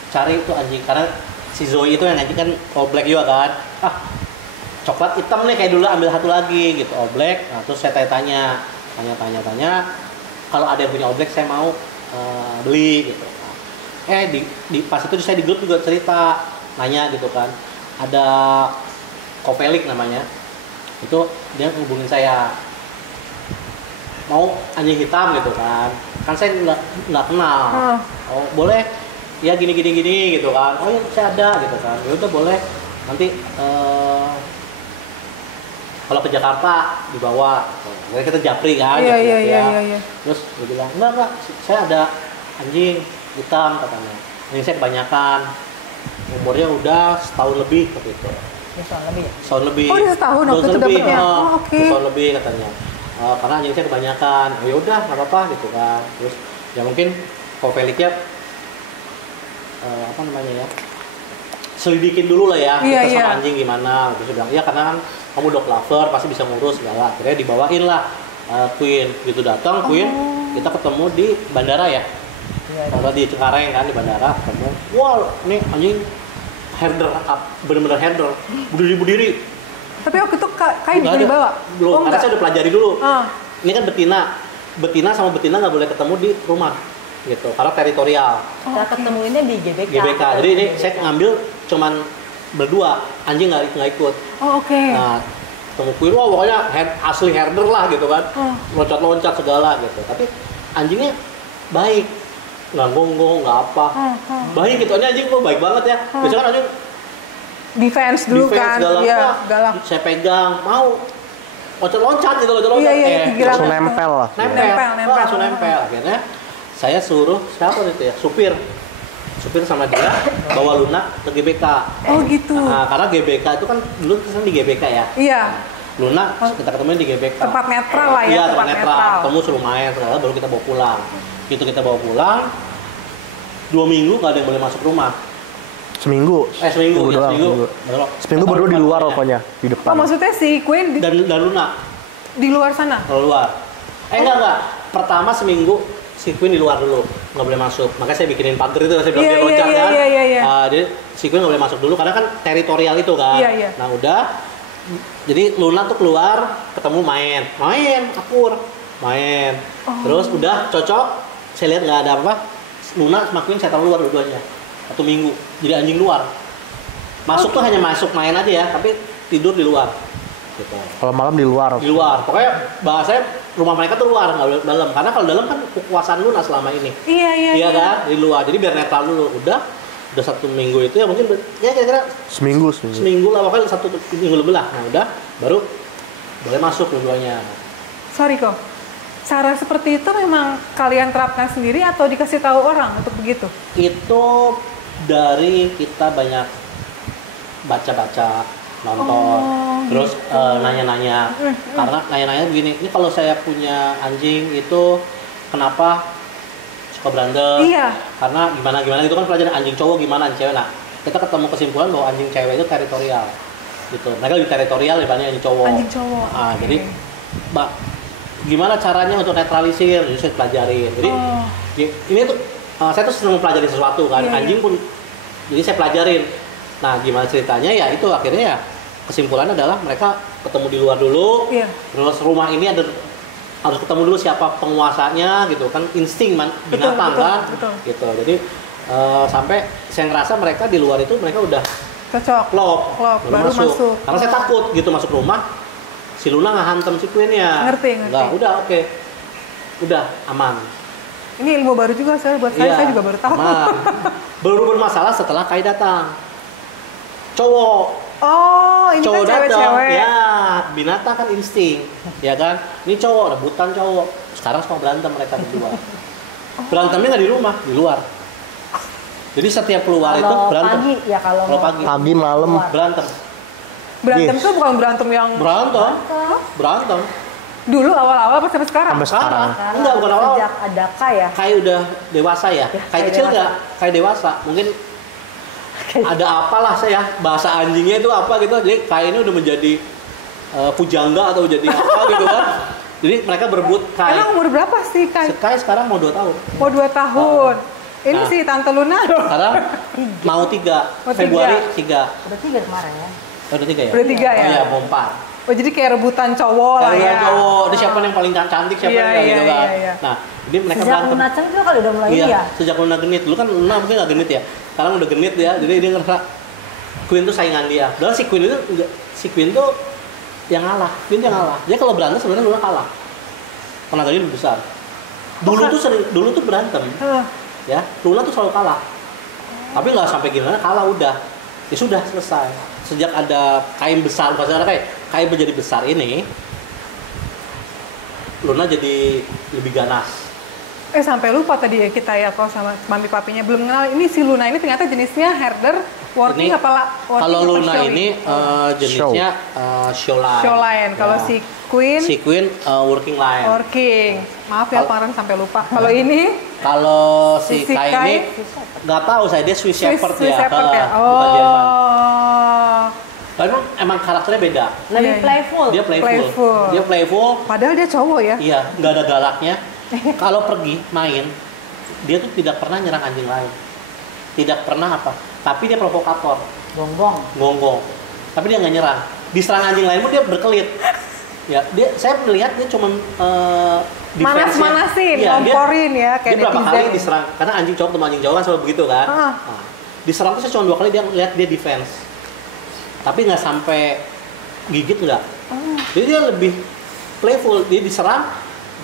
cari itu anjing karena si Zoe itu yang anjing kan all black juga kan. Coklat hitam nih kayak dulu, ambil satu lagi gitu all black. Nah, terus saya tanya. Kalau ada yang punya all black saya mau beli gitu. Di pas itu saya di grup juga cerita, nanya gitu kan. Ada Kopelik namanya. Itu dia hubungin saya. Mau anjing hitam gitu kan. Kan saya nggak kenal. Oh, boleh. Ya gini gitu kan. Oh ya saya ada gitu kan. Ya udah boleh. Nanti kalau ke Jakarta dibawa. Jadi kita japri kan. Iya. Terus dia bilang, enggak, saya ada anjing hitam katanya. Ini saya kebanyakan. Umurnya udah setahun lebih gitu. Setahun lebih. Oh, udah setahun waktu itu dapetnya. Oke. Setahun lebih katanya. Karena anjing saya kebanyakan. Oh ya udah, nggak apa-apa gitu kan. Terus ya mungkin Kopeliknya selidikin dulu lah ya, kita sama anjing gimana. Terus dia bilang, iya karena kan kamu dog lover pasti bisa ngurus segala. Akhirnya dibawain lah Queen. Gitu datang Queen, kita ketemu di bandara ya. Kalau di Cengkareng kan di bandara ketemu. Wah, ini anjing herder, bener-bener herder, berdiri. Tapi waktu itu kain dibawa? Belum, karena saya udah pelajari dulu. Ini kan betina sama betina nggak boleh ketemu di rumah gitu, karena teritorial. Kita ketemuinnya di GBK. Jadi ini saya ngambil cuman berdua, anjing nggak ikut. Oh, oke. Nah, temuin, wah pokoknya asli herder lah gitu kan, loncat-loncat segala gitu. Tapi anjingnya baik, nggak gonggong, nggak apa, baik gitu. Ini anjing kok baik banget ya. Biasanya kan anjing defense dulu kan, iya, galak. Saya pegang, mau loncat-loncat gitu, langsung nempel lah. Langsung nempel. Akhirnya saya suruh siapa itu ya, supir sama dia bawa Luna ke GBK. Oh gitu. Nah, karena GBK itu kan dulu kesan di GBK ya. Iya. Luna kita ketemuin di GBK. Tempat netral lah ya. Iya, tempat netral. Ketemu suruh main segala, baru kita bawa pulang. Gitu kita bawa pulang. 2 minggu nggak ada yang boleh masuk rumah. Seminggu berdua di luar pokoknya, di depan. Oh, maksudnya si Queen dan Luna di luar sana? Keluar. Enggak. Pertama seminggu si Queen di luar dulu, nggak boleh masuk. Makanya saya bikinin pagar itu, saya bilang dia loncat kan. Jadi si Queen nggak boleh masuk dulu karena kan teritorial itu kan. Nah udah, jadi Luna tuh keluar, ketemu main, terus udah cocok. Saya lihat nggak ada apa, Luna sama Queen saya taruh luar dua-duanya 1 minggu. Jadi anjing luar. Masuk tuh hanya masuk main aja ya, tapi tidur di luar. Gitu. Kalau malam di luar. Di luar. Pokoknya bahasanya rumah mereka tuh luar, nggak dalam. Karena kalau dalam kan kekuasaan Luna selama ini. Iya kan? Di luar. Jadi biar netral dulu. Udah 1 minggu itu ya mungkin ya kira-kira seminggu lah, pokoknya 1 minggu lebih lah. Nah udah baru boleh masuk dua-duanya. Sorry kok. Cara seperti itu memang kalian terapkan sendiri atau dikasih tahu orang untuk begitu? Itu dari kita banyak baca-baca, nonton, terus nanya-nanya. Karena nanya-nanya begini, ini kalau saya punya anjing itu kenapa suka berantem? Iya. Karena gimana gitu kan pelajaran anjing cowok gimana anjing cewek. Nah, kita ketemu kesimpulan bahwa anjing cewek itu teritorial. Gitu. Mereka lebih teritorial dibanding anjing cowok. Jadi gimana caranya untuk netralisir? Jadi saya pelajarin. Jadi ini tuh saya tuh senang mempelajari sesuatu kan. Anjing pun jadi saya pelajarin. Nah, gimana ceritanya ya itu akhirnya ya kesimpulannya adalah mereka ketemu di luar dulu. Terus rumah ini harus ketemu dulu siapa penguasanya gitu kan, insting binatang betul. Gitu. Jadi Sampai saya ngerasa mereka di luar itu mereka udah cocok. klop baru masuk. Karena saya takut gitu masuk rumah, si Luna ngehantem si Queen-nya. Ngerti. Enggak, udah oke. Udah aman. Ini ilmu baru juga buat saya juga baru tahu. Aman. Baru bermasalah setelah Kai datang. Cowok. Oh, ini Cowok kan datang. cewek-cewek. Ya, binatang kan insting, ya kan? Ini cowok, rebutan cowok. Sekarang semua berantem mereka berdua. Berantemnya nggak di rumah, di luar. Jadi setiap keluar itu berantem. Pagi ya kalau pagi. Pagi malam Berantem. Berantem Yes. tuh bukan berantem yang Berantem. dulu awal-awal apa sampai sekarang? sampai sekarang. Enggak, bukan awal. Sejak ada Kai ya. Kai udah dewasa ya. Kai kecil dewasa. nggak? Kai dewasa. Mungkin ada apalah saya bahasa anjingnya itu apa gitu. Jadi Kai ini udah menjadi pujangga atau jadi apa gitu kan. Jadi mereka berebut Kai. Emang umur berapa sih Kai? Kai sekarang mau 2 tahun. Mau 2 tahun. Ini Nah. si Tante Luna. Sekarang mau 3. Mau Februari 3. Udah 3 kemarin ya. Udah 3 ya? Udah 3 ya? Oh, iya, mau 4. Oh jadi kayak rebutan cowok lah Kayak ya. cowok, ini siapa yang paling cantik, siapa Iya, yang iya, gitu kan. iya. Nah, jadi mereka Sejak berantem. Luna centil kali udah mulai Iya, ini ya. sejak Luna genit. Dulu kan Luna mungkin nggak genit ya. Sekarang udah genit ya. Jadi dia ngerasa Queen tuh saingan dia. Padahal si Queen itu tuh yang ngalah. Queen yang ngalah. Dia kalau berantem sebenarnya Luna kalah. Tenaganya lebih besar. Dulu tuh berantem. Ya, Luna tuh selalu kalah. Tapi nggak sampai gimana, kalah udah. Ya sudah selesai. Sejak ada kain besar, bukan kain menjadi besar ini, Luna jadi lebih ganas. Sampai lupa tadi ya kita ya kalau sama mami papinya belum kenal. Ini si Luna ini ternyata jenisnya herder, working Ini, working kalau apa Luna showing? ini jenisnya show line. Show line. Kalau Ya. si Queen Working line. working. Maaf ya Pangeran sampai lupa. Kalau ini Kalau si Si Kai Kai, ini nggak tahu saya, dia Swiss Shepherd Swiss ya. Shepherd ya. Bukan Jerman. Oh. Tapi emang karakternya beda. Lebih Iya. playful. Dia playful. Playful. Dia playful. Padahal dia cowok ya. Iya, nggak ada galaknya. Kalau pergi main, dia tuh tidak pernah nyerang anjing lain. Tidak pernah apa. Tapi dia provokator, gonggong. Tapi dia nggak nyerang. Diserang anjing lain pun dia berkelit. Ya, saya melihat dia cuma Manas-manasin, ngomporin ya kayak dia berapa netizen. kali diserang, karena anjing cowok sama anjing cowok kan selalu begitu kan. Nah, diserang tuh saya cuma 2 kali dia lihat dia defense. Tapi nggak sampai gigit nggak. Jadi dia lebih playful, dia diserang,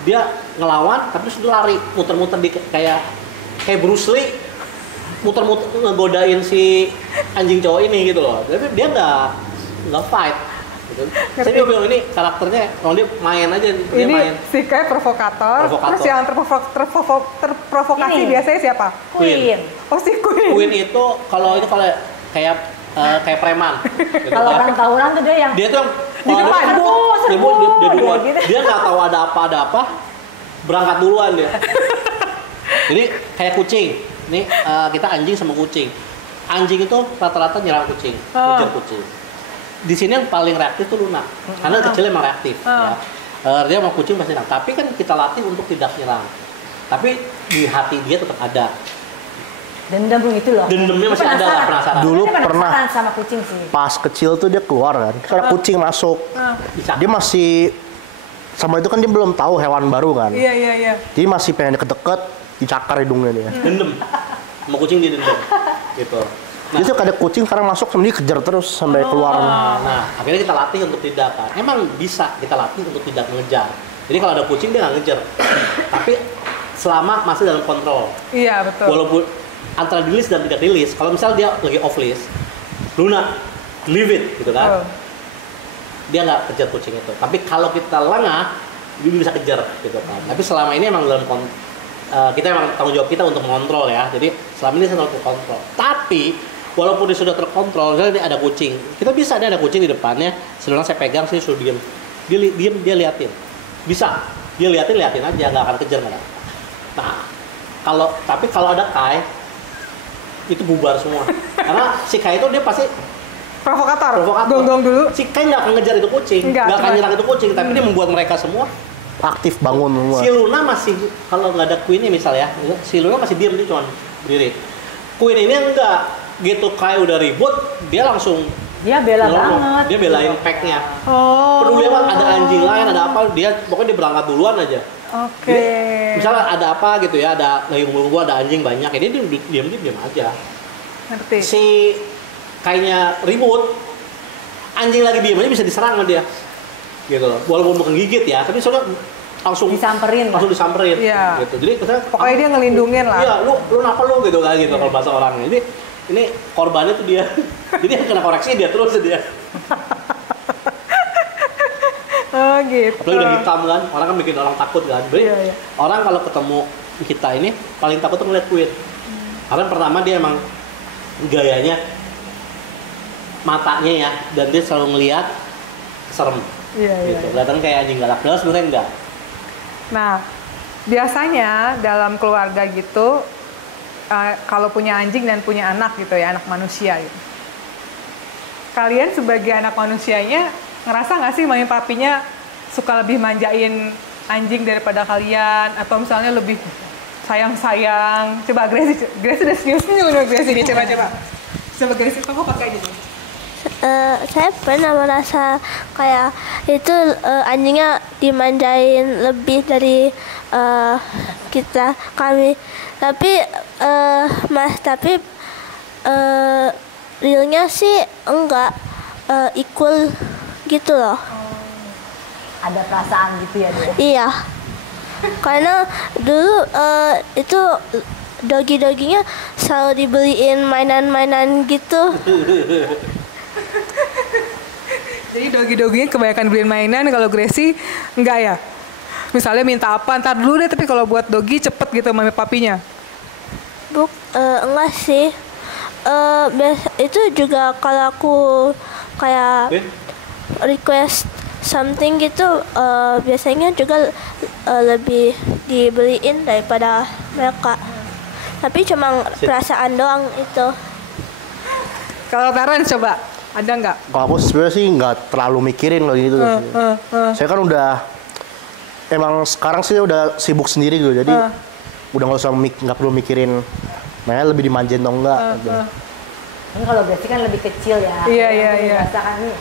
dia ngelawan, tapi terus dia lari, muter-muter di kayak Bruce Lee, muter-muter ngegodain si anjing cowok ini gitu loh. Tapi dia nggak fight. Gitu. Saya juga bilang ini karakternya, kalau dia main aja, dia Ini main. si Kai provokator. Terus yang terprovokasi Ini. biasanya siapa? Queen. Oh si Queen. Queen itu kalau kayak preman. Gitu Kalau kan. orang tawuran tuh dia yang Dia tuh Di depan. dia serbu, duluan. gitu. Dia nggak tahu ada apa, berangkat duluan dia. Jadi kayak kucing. Ini kita anjing sama kucing. Anjing itu rata-rata nyerang kucing, kejar kucing. Di sini yang paling reaktif tuh Luna, karena kecilnya emang reaktif. Ya. Dia sama kucing pasti nyerang. Tapi kan kita latih untuk tidak nyerang. Tapi di hati dia tetap ada. dendam itu loh. Dendamnya masih ada lah, penasaran. Dulu Dia pernah penasaran sama kucing sih. pas kecil tuh dia keluar kan, karena kucing masuk. Bisa. Dia masih sama itu kan dia belum tahu hewan baru kan. Iya. Jadi masih pengen deket-deket, dicakar hidungnya dia. Dendam. Sama kucing dia dendam. Gitu. Dia tuh ada kucing sekarang masuk sama dia kejar terus sampai keluar. Nah, akhirnya kita latih untuk tidak kan. Emang bisa kita latih untuk tidak mengejar. Jadi kalau ada kucing dia nggak ngejar. Tapi selama masih dalam kontrol. Iya betul. Walaupun antara di list dan tidak di list. Kalau misal dia lagi off list, Luna leave it gitu kan. Dia nggak kejar kucing itu. Tapi kalau kita lengah, dia bisa kejar gitu kan. Tapi selama ini emang dalam kita emang tanggung jawab kita untuk mengontrol ya. Jadi selama ini saya untuk kontrol. Tapi walaupun dia sudah terkontrol, misalnya dia ada kucing, kita bisa ada kucing di depannya, sebenarnya saya pegang, saya suruh diam, dia liatin, bisa, dia liatin aja, nggak akan kejar nggak. Nah, tapi kalau ada Kai, itu bubar semua, karena si Kai itu dia pasti Provokator. provokator. Gonggong dulu. Si Kai nggak akan ngejar itu kucing, nggak akan nyerang itu kucing, tapi dia membuat mereka semua Aktif bangun semua. Si Luna masih, kalau nggak ada Queen-nya misal ya, si Luna masih diam, dia cuma berdiri. Queen ini enggak, gitu Kai udah ribut, dia langsung Dia bela Nyelonong. banget. Dia belain packnya. Oh. Peduli apa? Ada anjing lain, ada apa? Pokoknya dia berangkat duluan aja. Oke. Jadi, misalnya ada apa gitu ya, ada lagi ngumpul ada anjing banyak, ini dia diam aja. Ngerti. Si kayaknya ribut, anjing lagi diam aja bisa diserang sama dia, gitu loh. Walaupun bukan gigit ya, tapi soalnya langsung disamperin. Iya. Gitu. Jadi kita pokoknya dia ngelindungin lah. Iya, lu napa lu gitu kan gitu kalau bahasa orangnya. Jadi ini korbannya tuh dia. Jadi yang kena koreksi dia terus dia. Oh gitu. Apalagi udah hitam kan, orang kan bikin orang takut kan. Jadi Iya. orang kalau ketemu kita ini paling takut tuh ngeliat kuit. Karena pertama dia emang gayanya matanya ya, dan dia selalu ngeliat serem. Iya. Gitu. Kelihatan kayak anjing galak, padahal sebenarnya enggak. Nah, biasanya dalam keluarga gitu, kalau punya anjing dan punya anak gitu ya, anak manusia gitu. Kalian sebagai anak manusianya ngerasa nggak sih mami papinya suka lebih manjain anjing daripada kalian, atau misalnya lebih sayang-sayang? Coba Gracie udah senyum-senyum udah Gracie ini, coba Gracie, kamu pakai aja deh. Saya pernah merasa kayak itu anjingnya dimanjain lebih dari kami, tapi realnya sih enggak equal gitu loh. Ada perasaan gitu ya dia? Iya, karena dulu itu dogi-doginya selalu dibeliin mainan-mainan gitu. Jadi dogi-doginya kebanyakan beliin mainan, kalau Gracie enggak ya? Misalnya minta apa, ntar dulu deh, tapi kalau buat dogi cepet gitu mami papinya? Enggak sih. Itu juga kalau aku kayak request something gitu, biasanya juga lebih dibeliin daripada mereka. Tapi cuma perasaan doang itu. Kalau Taran coba, ada nggak? Kalau aku sebenarnya sih nggak terlalu mikirin loh gitu. Saya kan udah emang sekarang sih udah sibuk sendiri gitu, jadi udah nggak perlu mikirin, makanya lebih dimanjain atau enggak. Gitu. Ini kalau Gracie kan lebih kecil ya. Iya. Merasakan nih.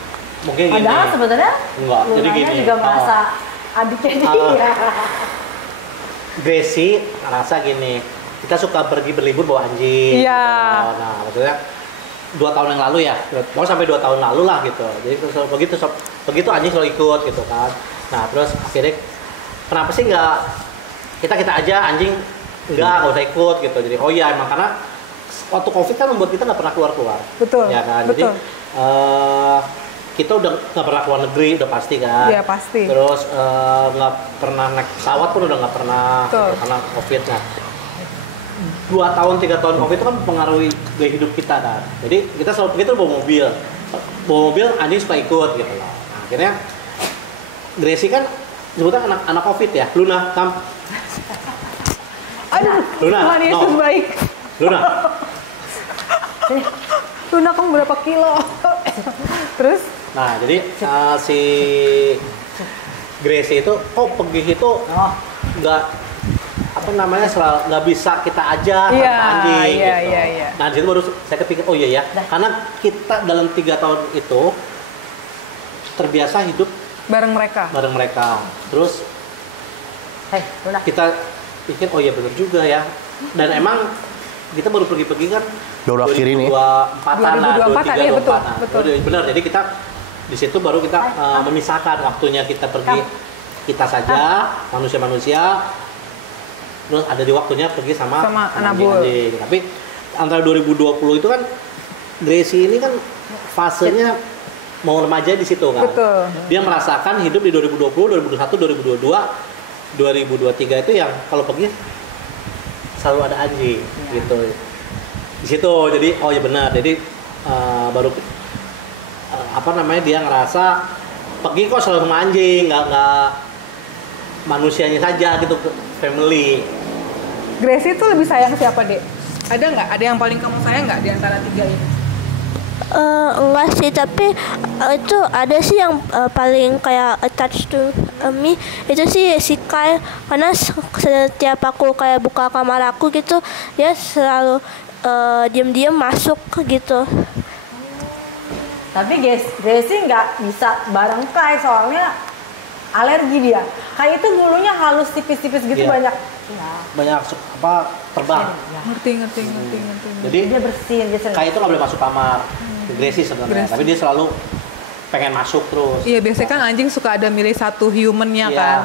Mungkin gini. Padahal sebenarnya Enggak, jadi Lunanya gini. juga merasa adiknya dia. Gracie ngerasa gini, kita suka pergi berlibur bawa anjing. Iya. Gitu. Nah, maksudnya 2 tahun yang lalu ya, mau sampai 2 tahun lalu lah gitu. Jadi begitu anjing selalu ikut gitu kan. Nah terus akhirnya kenapa sih nggak kita aja anjing nggak usah ikut gitu. Jadi oh iya emang karena waktu COVID kan membuat kita nggak pernah keluar. Betul. Ya kan. Betul. Jadi kita udah nggak pernah keluar negeri udah pasti kan. Iya pasti. Terus nggak pernah naik pesawat pun udah nggak pernah gitu, karena COVID. Nah 2 tahun 3 tahun COVID itu kan mempengaruhi gaya hidup kita kan. Jadi kita selalu begitu bawa mobil anjing suka ikut gitu loh. Nah, akhirnya Gracie kan sebutnya anak COVID ya, Luna, Tam. Aduh, Luna, Tuhan Yesus no. baik. Luna. Luna kamu berapa kilo? Terus? Nah, jadi si Gracie itu pergi itu nggak apa namanya nggak bisa kita aja tanpa anjing gitu. Iya. Nah di situ baru saya kepikir oh iya ya, karena kita dalam 3 tahun itu terbiasa hidup Bareng mereka. Terus kita pikir oh iya benar juga ya, dan emang kita baru pergi kan baru akhir ini 2024 ya, betul. Benar, jadi kita di situ baru kita memisahkan waktunya kita pergi kita saja manusia terus ada di waktunya pergi sama Anabul. Tapi antara 2020 itu kan Gracie ini kan fasenya mau remaja di situ kan. Betul. Dia merasakan hidup di 2020, 2021, 2022, 2023 itu yang kalau pergi selalu ada anjing gitu. Di situ jadi oh ya benar. Jadi baru dia ngerasa pergi kok selalu sama anjing, nggak manusianya saja gitu, family. Gracie itu lebih sayang siapa, Dek? Ada nggak? Ada yang paling kamu sayang nggak di antara 3 ini? Enggak sih, tapi itu ada sih yang paling kayak attached to me, itu sih si Kyle, karena setiap aku kayak buka kamar aku gitu, dia selalu diam-diam masuk gitu. Tapi Gracie nggak bisa bareng Kai soalnya alergi dia. Kai itu bulunya halus tipis-tipis gitu banyak. Ya. Banyak terbang. Ya. Ngerti. Jadi dia bersin, dia sering. Kai itu nggak boleh masuk kamar. Gracie sebenarnya, tapi dia selalu pengen masuk terus. Iya, biasanya kan anjing suka ada milih satu humannya kan.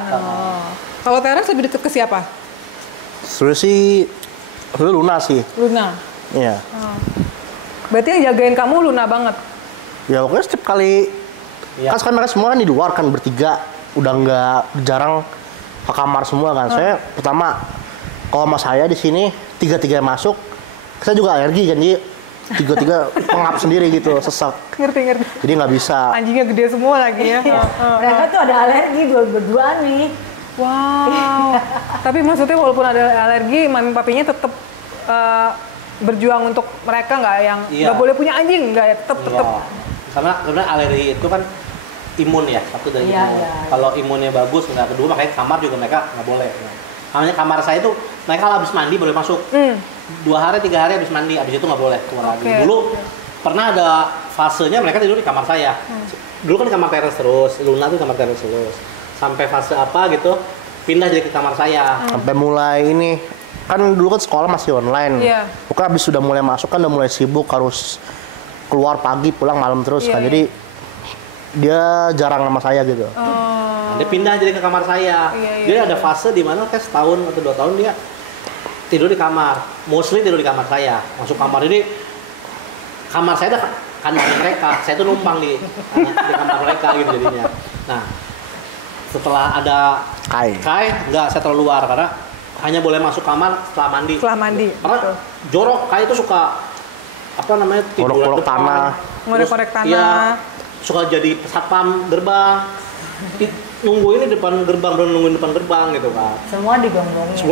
Kalau Terence lebih deket ke siapa? Sebenarnya sih Luna sih. Luna. Iya. Berarti yang jagain kamu Luna banget. Ya pokoknya setiap kali kan sekarang mereka semua kan di luar kan bertiga, udah nggak jarang ke kamar semua kan. Saya pertama kalau sama saya di sini tiga masuk, saya juga alergi kan, jadi tiga pengap sendiri gitu, sesak. Ngerti. Jadi nggak bisa. Anjingnya gede semua lagi ya. Mereka tuh ada alergi berdua nih. Wow. Tapi maksudnya walaupun ada alergi, mami papinya tetap berjuang untuk mereka nggak yang nggak boleh punya anjing, nggak ya, tetap. Karena alergi itu kan imun ya, satu dari imun. Kalau imunnya bagus, nggak kedua makanya kamar juga mereka nggak boleh. Namanya kamar saya itu mereka habis mandi boleh masuk. 2 hari 3 hari habis mandi, habis itu nggak boleh keluar lagi. Dulu pernah ada fasenya mereka tidur di kamar saya. Dulu kan di kamar teras terus, Luna tuh kamar teras terus. Sampai fase apa gitu, pindah jadi ke kamar saya. Sampai mulai ini, kan dulu kan sekolah masih online. Bukan habis sudah mulai masuk kan udah mulai sibuk, harus keluar pagi pulang malam terus kan. Jadi dia jarang sama saya gitu. Dia pindah jadi ke kamar saya. Jadi ada fase di mana kayak setahun atau 2 tahun dia tidur di kamar, mostly tidur di kamar saya. Masuk kamar ini, kamar saya ada kandang mereka, saya tuh numpang di kamar mereka gitu jadinya. Nah, setelah ada Kai nggak saya terlalu luar karena hanya boleh masuk kamar setelah mandi. Karena jorok, Kai itu suka tidur ngorek tanah. Ngorek tanah. Iya, suka jadi satpam gerbang. Nungguin di depan gerbang, nungguin depan gerbang gitu kan. Semua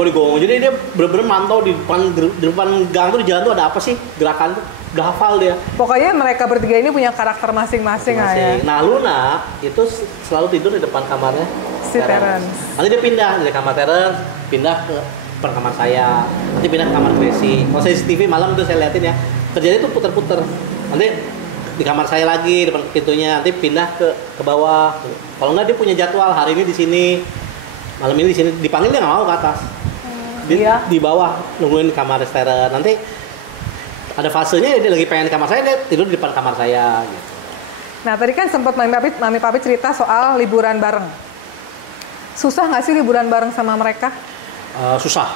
digonggong. Jadi dia bener-bener mantau di depan gang tuh, di jalan tuh ada apa sih gerakan tuh, udah hafal dia. Pokoknya mereka bertiga ini punya karakter masing-masing ya. Nah Luna itu selalu tidur di depan kamarnya si Terence. Nanti dia pindah dari kamar Terence, pindah ke depan kamar saya, nanti pindah ke kamar Gracie. Kalau saya CCTV malam tuh saya liatin ya, terjadi tuh puter-puter. Nanti di kamar saya lagi depan pintunya, nanti pindah ke bawah. Kalau nggak dia punya jadwal hari ini di sini, malam ini di sini, dipanggil dia nggak mau ke atas. Di bawah nungguin kamar Terence. Nanti ada fasenya dia lagi pengen di kamar saya, dia tidur di depan kamar saya gitu. Nah tadi kan sempat mami papi cerita soal liburan bareng. Susah nggak sih liburan bareng sama mereka? Susah.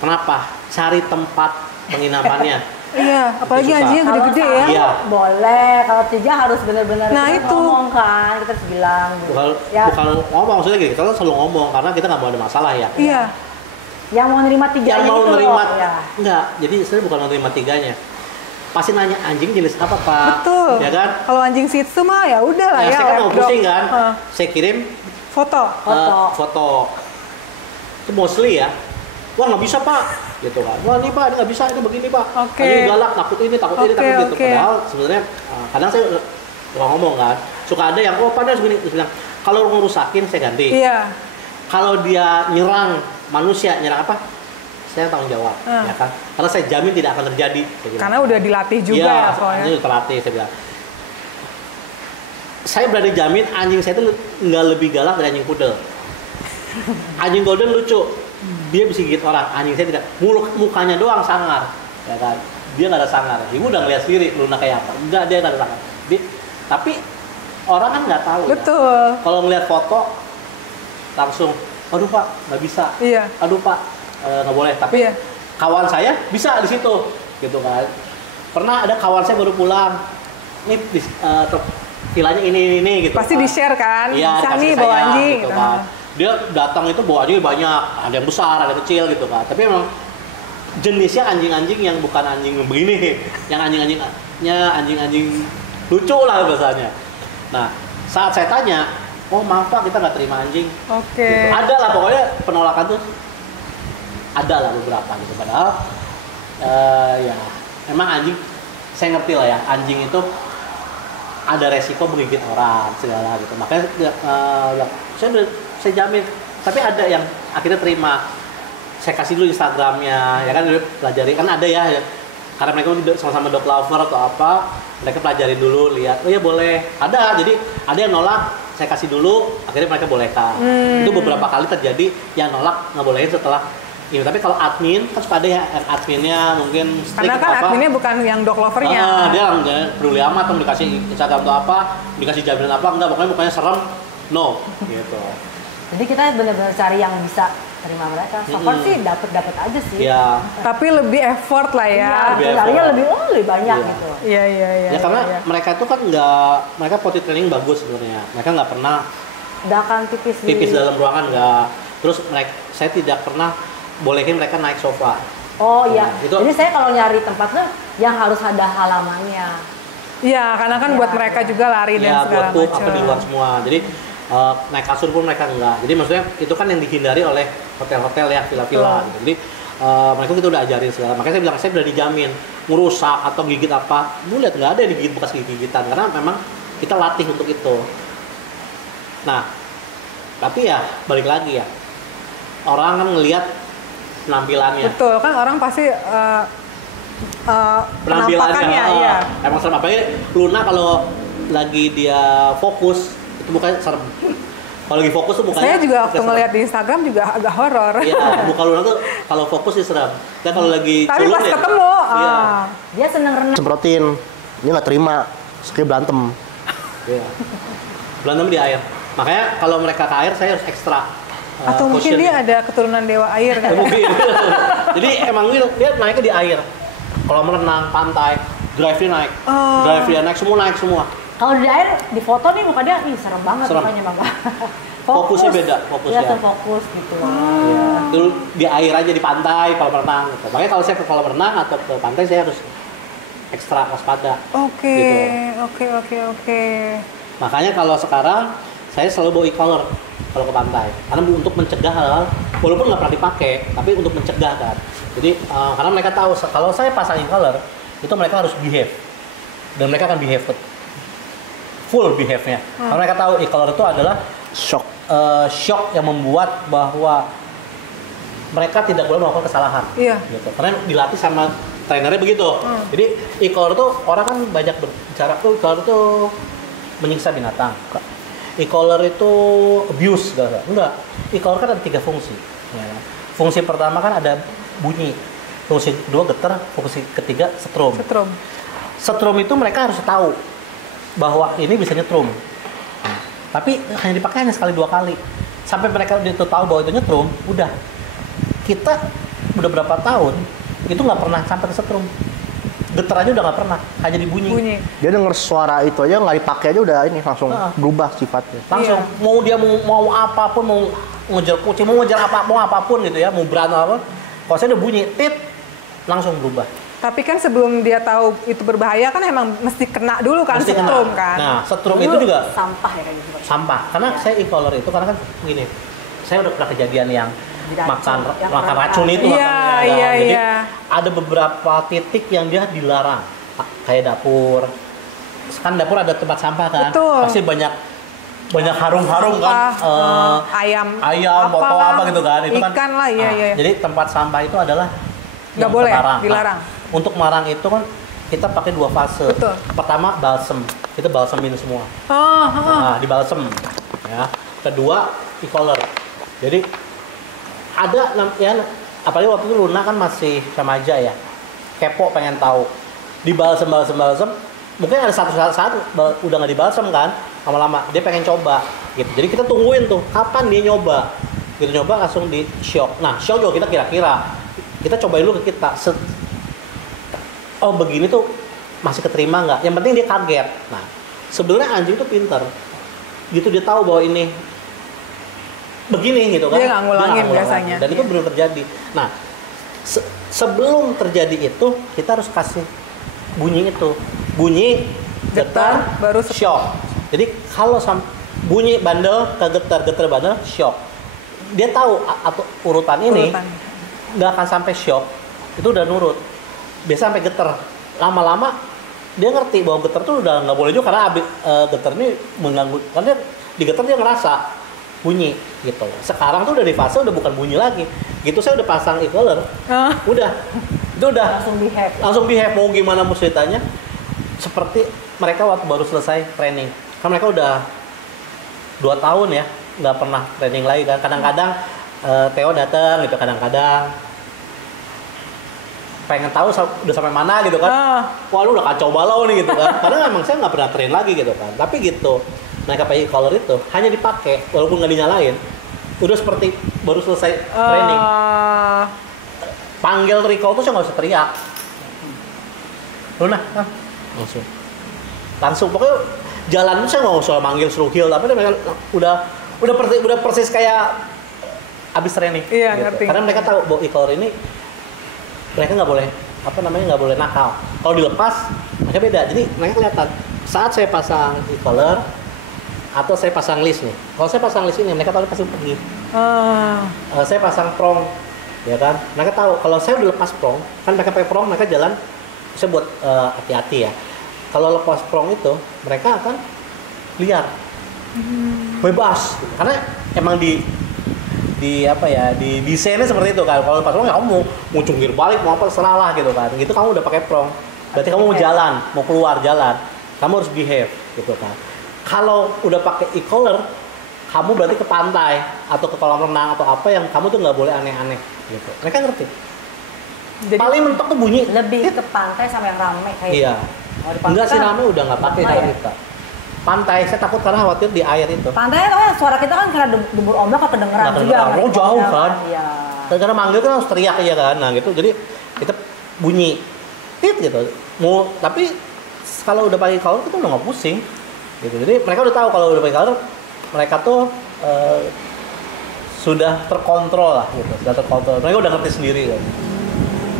Kenapa? Cari tempat penginapannya. Iya, apalagi anjingnya gede-gede ya. Iya. Boleh, kalau 3 harus benar-benar itu ngomong kan, kita harus bilang. Bukan ngomong, maksudnya gitu, kita selalu ngomong karena kita nggak mau ada masalah ya. Iya. Yang mau nerima 3-nya yang mau itu nerima, ya. Enggak, jadi saya bukan mau nerima 3-nya. Pasti nanya anjing jenis apa Pak? Betul. Ya kan? Kalau anjing Shih Tzu mah ya udah lah ya. Saya kan mau pusing kan, saya kirim foto. Itu mostly ya. Wah nggak bisa Pak, gitu kan. Wah ini Pak, ini nggak bisa, ini begini Pak. Ini galak, takut ini, takut gitu. Padahal sebenarnya kadang saya suka ngomong kan, suka ada yang Pak dia segini, terus bilang kalau ngerusakin saya ganti. Iya. Kalau dia nyerang manusia, nyerang apa? Saya tanggung jawab, ya kan? Karena saya jamin tidak akan terjadi. Karena udah dilatih juga ya soalnya. Ini udah terlatih, saya bilang. Saya berani jamin anjing saya itu nggak lebih galak dari anjing poodle. Anjing golden lucu, dia bisa gigit orang. Anjing saya tidak, mukanya doang sangar, ya kan? Dia nggak ada sangar. Ibu udah ngeliat sendiri Luna kayak apa? Enggak, dia nggak ada sangar. Tapi orang kan nggak tahu. Betul. Ya? Kalau ngeliat foto langsung, aduh Pak, nggak bisa. Iya. Aduh Pak, nggak boleh. Tapi kawan saya bisa di situ, gitu kan? Pernah ada kawan saya baru pulang, ini vilanya ini gitu. Pasti di-share kan? Iya, bisa nih bawa anjing gitu kan. Dia datang itu bawa anjing banyak, ada yang besar, ada yang kecil gitu kan. Tapi emang jenisnya anjing-anjing yang bukan anjing begini, yang anjing-anjing lucu lah bahasanya. Nah, saat saya tanya, oh maaf Pak, kita nggak terima anjing. Oke. Gitu. Ada lah pokoknya penolakan tuh, ada lah beberapa gitu. Padahal ya emang anjing, saya ngerti lah ya, anjing itu ada resiko menggigit orang segala gitu. Makanya saya jamin. Tapi ada yang akhirnya terima. Saya kasih dulu Instagramnya, ya kan, pelajari kan ada ya karena mereka sama-sama dog lover atau apa, mereka pelajarin dulu, lihat, oh ya boleh, jadi ada yang nolak, saya kasih dulu, akhirnya mereka bolehkan. Itu beberapa kali terjadi yang nolak nggak bolehin setelah ini. Tapi kalau admin kan suka ada ya adminnya mungkin strict karena kan apa, adminnya bukan yang dog lovernya. Dia nggak peduli amat, atau dikasih Instagram atau apa, dikasih jaminan apa, enggak, pokoknya mukanya serem, no, gitu. Jadi kita benar-benar cari yang bisa terima mereka. So far sih dapat aja sih. Iya. Tapi lebih effort lah ya. Iya, carinya lebih banyak gitu. Iya. Ya karena mereka itu kan mereka potty training bagus sebenarnya. Mereka nggak pernah akan pipis dalam ruangan, nggak. Terus saya tidak pernah bolehin mereka naik sofa. Oh iya. Itu. Jadi saya kalau nyari tempatnya yang harus ada halamannya. Iya, karena kan buat mereka juga lari dan segala macam. Iya, buat macam. apa di luar semua. Jadi naik kasur pun mereka enggak. Jadi maksudnya itu kan yang dihindari oleh hotel-hotel ya, villa-villa gitu. Jadi mereka kita udah ajarin segala. Makanya saya bilang saya udah dijamin merusak atau gigit apa. Lu lihat nggak ada yang digigit bekas gigitan karena memang kita latih untuk itu. Nah, tapi ya balik lagi ya. Orang kan ngelihat penampilannya. Betul, kan orang pasti penampilannya. Iya. Emang serem, apalagi Luna kalau lagi dia fokus itu mukanya serem. Kalau lagi fokus tuh mukanya. Saya juga waktu ngeliat di Instagram juga agak horor. Iya, muka Luna tuh kalau fokus sih serem. Dan kalau lagi tapi culun pas ya, ketemu, iya. Dia seneng renang. Semprotin, dia nggak terima, sekali berantem. Iya. Berantem di air. Makanya kalau mereka ke air saya harus ekstra. atau mungkin dia ada keturunan dewa air kan? Mungkin. Jadi emang dia naiknya di air. Kalau merenang, pantai, drive-nya naik. Drive-nya naik, semua. Kalau di air, di foto nih muka dia, serem banget mukanya Bapak. Fokusnya beda, fokusnya. Dia terfokus gitu. Iya. Dulu di air aja di pantai kalau berenang. Gitu. Makanya kalau saya ke kolam renang atau ke pantai saya harus ekstra waspada. Oke. Makanya kalau sekarang saya selalu bawa e-collar kalau ke pantai. Karena untuk mencegah hal, walaupun nggak pernah dipakai, tapi untuk mencegah kan. Jadi karena mereka tahu kalau saya pasang e-collar, itu mereka harus behave. Dan mereka akan behave full behave-nya. Karena mereka tahu e-collar itu adalah shock yang membuat bahwa mereka tidak boleh melakukan kesalahan. Iya. Gitu. Karena dilatih sama trainernya begitu. Jadi e-collar itu orang kan banyak berbicara tuh e-collar itu menyiksa binatang. E-collar itu abuse, enggak. E-collar kan ada 3 fungsi. Ya. Fungsi pertama kan ada bunyi. Fungsi kedua getar, fungsi ketiga setrum. Setrum itu mereka harus tahu bahwa ini bisa nyetrum. Tapi hanya dipakai sekali 2 kali. Sampai mereka itu tahu bahwa itu nyetrum, udah. Kita udah berapa tahun itu nggak pernah sampai ke setrum. Getar aja udah nggak pernah, hanya dibunyi. Dia denger suara itu aja nggak dipakai aja udah ini langsung berubah sifatnya. Langsung mau dia mau apapun, mau ngejar kucing, mau apapun gitu ya, mau berantem apa. Kalau saya udah bunyi tit langsung berubah. Tapi kan sebelum dia tahu itu berbahaya kan emang mesti kena dulu kan, setrum kan. Nah, setrum itu juga sampah ya kayak gitu. Sampah. Karena saya e-collar itu karena kan begini. Saya udah pernah kejadian yang makan racun itu. Jadi ada beberapa titik yang dia dilarang. Kayak dapur. Kan dapur ada tempat sampah kan. Betul. Pasti banyak harum-harum kan. Ayam botol apa gitu kan. Itu ikan kan. lah, iya. Jadi tempat sampah itu adalah nggak boleh, dilarang. Untuk marang itu kan kita pakai 2 fase. Betul. Pertama balsem, kita balsemin semua. Nah, dibalsem. Ya. Kedua e-collar. Jadi ada ya, apalagi waktu itu Luna kan masih remaja ya, kepo pengen tahu. Dibalsem, mungkin ada satu saat udah nggak dibalsem kan, lama-lama dia pengen coba. Gitu. Jadi kita tungguin tuh, kapan dia nyoba. Kita nyoba langsung di shock. Nah, shock juga kita kira-kira. Kita cobain dulu ke kita. Oh begini tuh masih keterima nggak? Yang penting dia kaget. Nah sebenarnya anjing tuh pintar, gitu dia tahu bahwa ini begini gitu kan. Dia nggak ngulangin biasanya. Dan itu belum terjadi. Nah sebelum terjadi itu kita harus kasih bunyi itu, bunyi getar baru shock. Jadi kalau bunyi bandel ke getar bandel shock. Dia tahu atau urutan ini nggak akan sampai shock, itu udah nurut. Biasa sampai getar, lama-lama dia ngerti bahwa getar tuh udah nggak boleh juga karena getar ini mengganggu. Karena di getar dia ngerasa bunyi gitu. Sekarang tuh udah di fase udah bukan bunyi lagi. Gitu saya udah pasang e-collar, udah Itu udah langsung behave. Mau gimana mau ceritanya? Seperti mereka waktu baru selesai training. Kan mereka udah 2 tahun ya nggak pernah training lagi kan. Kadang-kadang Theo datang gitu, kadang-kadang pengen tahu udah sampai mana gitu kan. Wah lu udah kacau balau nih gitu kan. Karena memang saya nggak pernah train lagi gitu kan. Tapi gitu, mereka pakai e-collar itu hanya dipakai walaupun nggak dinyalain. Udah seperti baru selesai training. Panggil recall tuh saya nggak usah teriak. Luna, langsung pokoknya jalan tuh saya nggak usah manggil suruh heal, tapi mereka udah persis kayak abis training. Iya, gitu. ngerti. Karena mereka tahu bahwa e-collar ini mereka nggak boleh nggak boleh nakal. Kalau dilepas mereka beda. Jadi mereka kelihatan saat saya pasang e-collar atau saya pasang list nih. Kalau saya pasang list ini mereka tahu pasti pergi. Saya pasang prong, ya kan. Mereka tahu kalau saya udah lepas prong, kan mereka pakai prong, mereka jalan. Saya buat hati-hati ya. Kalau lepas prong itu mereka akan liar, bebas. Karena emang di desainnya seperti itu kan. Kalau lepas prong ya kamu mau cungkir balik mau apa terserah lah gitu kan. Gitu kamu udah pakai prong. Berarti kamu mau jalan, mau keluar jalan, kamu harus behave gitu kan. Kalau udah pakai e-collar, kamu berarti ke pantai atau ke kolam renang atau apa yang kamu tuh nggak boleh aneh-aneh gitu. Mereka ngerti. Jadi, paling mentok tuh bunyi. Lebih ke pantai sama yang ramai kayak. Iya. Enggak sih, ramai udah nggak pakai cara kita. Pantai, saya takut karena khawatir di air itu. Pantai kan suara kita kan karena debur ombak atau kedengeran juga. Oh jauh kan. Iya. Karena manggil kan harus teriak ya kan. Nah gitu. Jadi kita bunyi tit gitu. Tapi kalau udah pakai collar kita udah nggak pusing. Gitu. Jadi mereka udah tahu kalau udah pakai collar mereka tuh sudah terkontrol lah gitu. Sudah terkontrol. Mereka udah ngerti sendiri kan.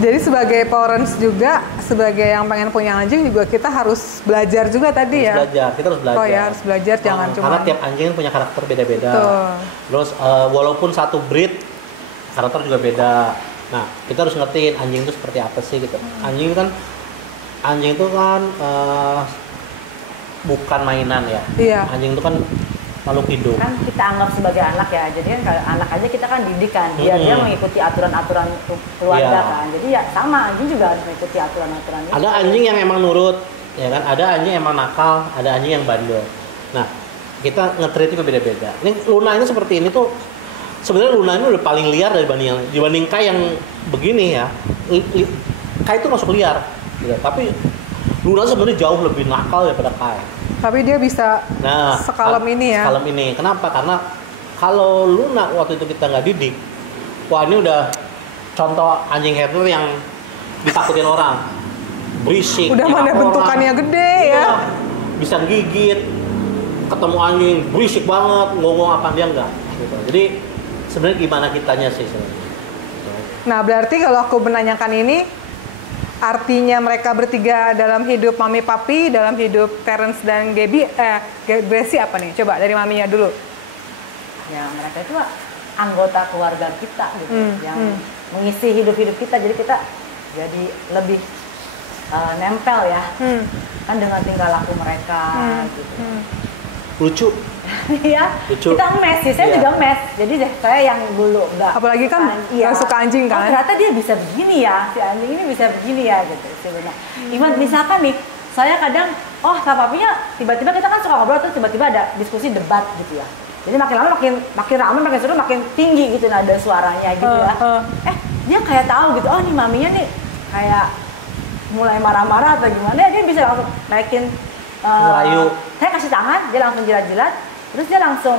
Jadi sebagai parents juga, sebagai yang pengen punya anjing juga kita harus belajar juga tadi ya. Kita harus belajar. Oh ya, harus belajar, jangan cuma. Karena tiap anjing punya karakter beda-beda. Terus walaupun satu breed, karakter juga beda. Nah, kita harus ngertiin anjing itu seperti apa sih gitu. Anjing itu kan bukan mainan ya. Iya. Anjing itu kan makhluk hidup. Kan kita anggap sebagai anak ya. Jadi kan kalau anak aja kita kan didik kan. Dia mengikuti aturan-aturan keluarga kan. Jadi ya sama anjing juga harus mengikuti aturan-aturan itu. Ada anjing yang emang nurut, ya kan? Ada anjing yang emang nakal, ada anjing yang bandel. Nah, kita nge-treat itu beda-beda. Ini Luna ini seperti ini tuh sebenarnya Luna ini udah paling liar dibanding Kai yang begini ya. Kai itu masuk liar, gitu. Tapi Luna sebenarnya jauh lebih nakal daripada Kai. Tapi dia bisa sekalem ini ya. Sekalem ini. Kenapa? Karena kalau Luna waktu itu kita nggak didik, wah ini udah contoh anjing herder yang ditakutin orang. Berisik. Udah mana bentukannya gede ya. Bisa gigit. Ketemu anjing berisik banget, ngomong apa dia enggak. Gitu. Jadi sebenarnya gimana kitanya sih sebenarnya. Nah berarti kalau aku menanyakan ini, artinya mereka bertiga dalam hidup Mami Papi, dalam hidup Terence dan Gracie apa nih? Coba dari Maminya dulu. Ya mereka itu anggota keluarga kita gitu, yang mengisi hidup-hidup kita. Jadi kita jadi lebih nempel ya, kan dengan tingkah laku mereka gitu. Lucu. Iya, kita mes sih, saya juga mes. Jadi saya yang dulu enggak. Apalagi kan nggak suka anjing kan? Oh, ternyata dia bisa begini ya, si anjing ini bisa begini ya gitu sebenarnya. Misalkan nih, saya kadang, sama papinya tiba-tiba kita kan suka ngobrol terus tiba-tiba ada diskusi debat gitu ya. Jadi makin lama makin ramai, makin seru, makin tinggi gitu nada suaranya gitu ya. Dia kayak tahu gitu, nih maminya nih kayak mulai marah-marah atau gimana, dia bisa langsung naikin Melayu. Saya kasih tangan, dia langsung jilat-jilat, terus dia langsung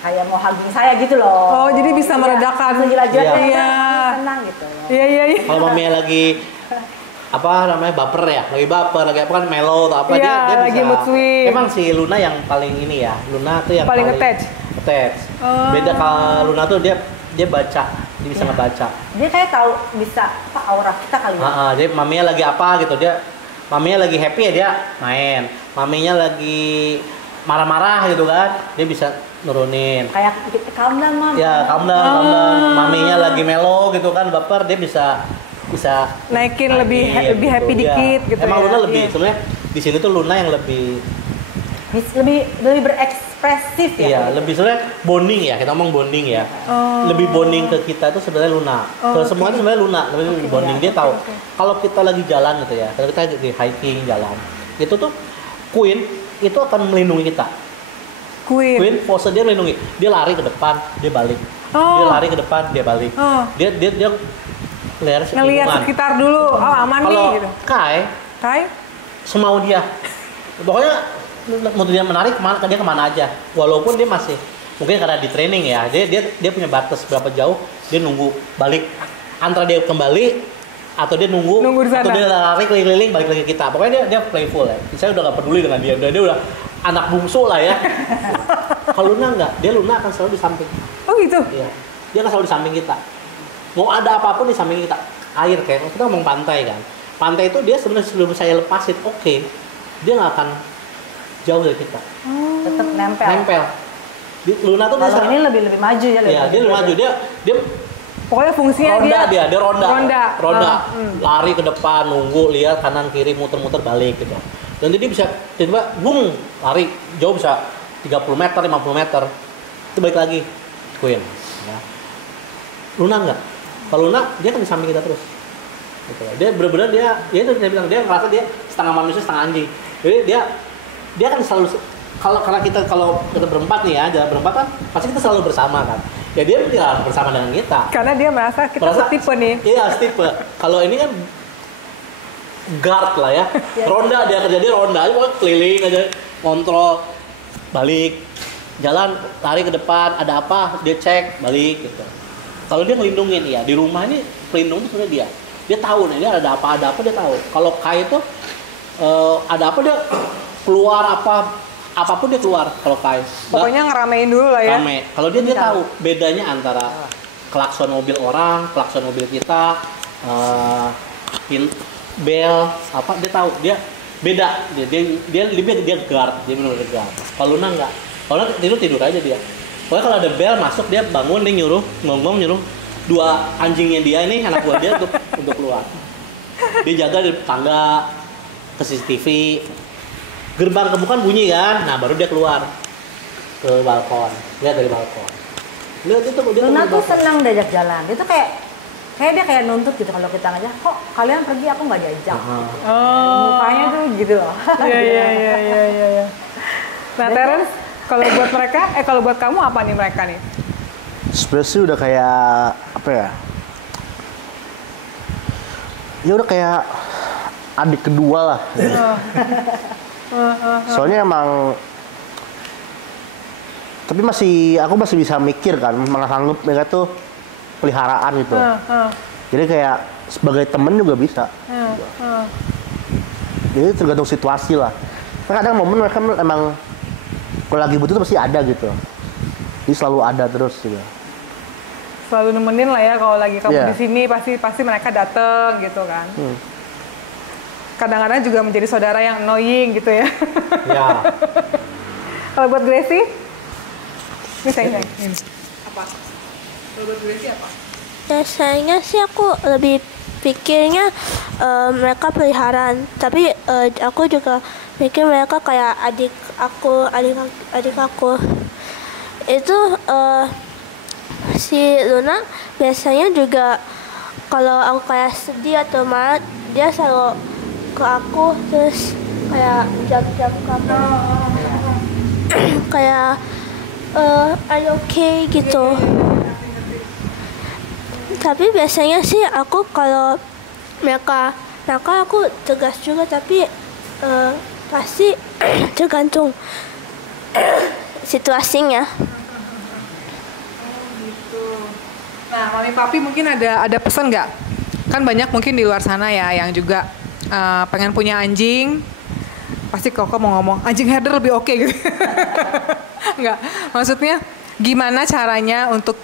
kayak mau hugging saya gitu loh. Oh, jadi bisa meredakan. Langsung jilat-jilat, Iya. tenang gitu. Iya. Kalau maminya lagi baper ya, lagi apa kan mellow atau apa, iya, dia lagi bisa. Mood swing. Emang si Luna yang paling ini ya, Luna tuh yang paling attach. Beda kalau Luna tuh dia baca, dia bisa ngebaca. Dia kayak tahu bisa aura kita kali ya. Jadi maminya lagi apa gitu, maminya lagi happy ya dia main, maminya lagi marah-marah gitu kan, dia bisa nurunin. Kayak calm down mama. Ya calm down. Maminya lagi mellow gitu kan, baper, dia bisa naikin lebih happy gitu. dikit gitu. Emang ya. Luna lebih sebenarnya di sini tuh Luna yang lebih lebih berekspresif ya. Iya, lebih sebenarnya bonding ya. Kita ngomong bonding ya. Lebih bonding ke kita itu sebenarnya Luna. Ke semua itu sebenarnya Luna, lebih bonding. Dia tahu kalau kita lagi jalan gitu ya. Kalau kita lagi hiking jalan, itu tuh Queen itu akan melindungi kita. Queen pose dia melindungi. Dia lari ke depan, dia balik. Dia lari ke depan, dia balik. Dia ngelihat sekitar dulu. Oh, aman nih gitu. Kai semau dia. Pokoknya mau dia menarik kemana aja. Walaupun dia masih mungkin karena di training ya. Dia punya batas berapa jauh dia nunggu balik. Antara dia kembali atau dia nunggu di sana. Atau dia lari keliling balik lagi ke kita. Pokoknya dia playful ya. Saya udah gak peduli dengan dia. Dia udah anak bungsu lah ya. Kalau Luna enggak, Luna akan selalu di samping. Oh gitu? Iya. Dia akan selalu di samping kita. Mau ada apapun di samping kita. Air kayak kita ngomong pantai kan. Pantai itu dia sebenarnya sebelum saya lepasin, dia nggak akan jauh dari kita. Tetap nempel. Luna tuh kalau ini lebih maju ya. Iya, dia lebih maju. Dia pokoknya fungsinya dia ronda. Lari ke depan, nunggu, lihat kanan kiri, muter-muter balik gitu. Dan jadi bisa tiba-tiba bung, lari jauh bisa 30 meter, 50 meter. Itu balik lagi Queen. Ya. Luna enggak. Kalau Luna dia kan di samping kita terus. Gitu. Dia benar-benar ya itu saya bilang dia merasa dia setengah manusia setengah anjing. Jadi dia kan selalu karena kita berempat nih ya, jalan berempat kan pasti kita selalu bersama kan. Ya dia tidak bersama dengan kita. Karena dia merasa kita setipe nih. Iya, setipe. Kalau ini kan guard lah ya. Ronda dia kerja dia ronda aja pokoknya keliling aja, kontrol, balik, jalan, lari ke depan, ada apa dia cek, balik gitu. Kalau dia ngelindungin ya, di rumah ini pelindung itu sebenarnya dia. Dia tahu nih, dia ada apa dia tahu. Kalau Kai itu ada apa dia keluar apapun dia keluar kalau Kai. Pokoknya ngeramein dulu lah ya. Rame. Kalau dia tahu bedanya antara klakson mobil orang, klakson mobil kita, bel apa dia tahu. Dia beda. Dia guard, dia benar-benar guard. Kalau Luna enggak. Kalau tidur aja dia. Pokoknya kalau ada bel masuk dia bangun, dia nyuruh dua anjingnya dia ini anak buah dia untuk keluar. Dia jaga di tangga ke CCTV. Gerbang kebuka bunyi kan, nah baru dia keluar ke balkon. Lihat dari balkon. Lihat itu dia Luna tuh senang diajak jalan. Dia tuh kayak dia nuntut gitu kalau kita ngajak. Kok kalian pergi aku nggak diajak? Mukanya tuh gitu loh. Iya. Nah, Terence, kalau buat kamu apa nih mereka nih? Sebenarnya sih udah kayak apa ya? Ya udah kayak adik kedua lah. Soalnya emang, tapi aku masih bisa mikir kan, menganggap mereka tuh peliharaan gitu. Jadi kayak sebagai temen juga bisa. Jadi tergantung situasi lah. Kadang momen mereka emang kalau lagi butuh tuh pasti ada gitu. Jadi selalu ada terus gitu. Selalu nemenin lah ya kalau lagi kamu di sini pasti mereka dateng gitu kan. Kadang-kadang juga menjadi saudara yang annoying gitu ya. Ya. Kalau buat Gracie, ini sayang. Apa? Kalau buat Gracie apa? Biasanya sih aku lebih pikirnya mereka peliharaan, tapi aku juga mikir mereka kayak adik aku. Itu si Luna biasanya juga kalau aku kayak sedih atau marah, dia selalu ke aku terus kayak jam-jam kamu kayak are you okay gitu. Tapi biasanya sih aku kalau mereka aku tegas juga, tapi pasti tergantung situasinya. Nah, Mami Papi mungkin ada pesan nggak? Kan banyak mungkin di luar sana ya yang juga pengen punya anjing. Pasti Koko mau ngomong anjing herder lebih oke gitu. Enggak, maksudnya gimana caranya untuk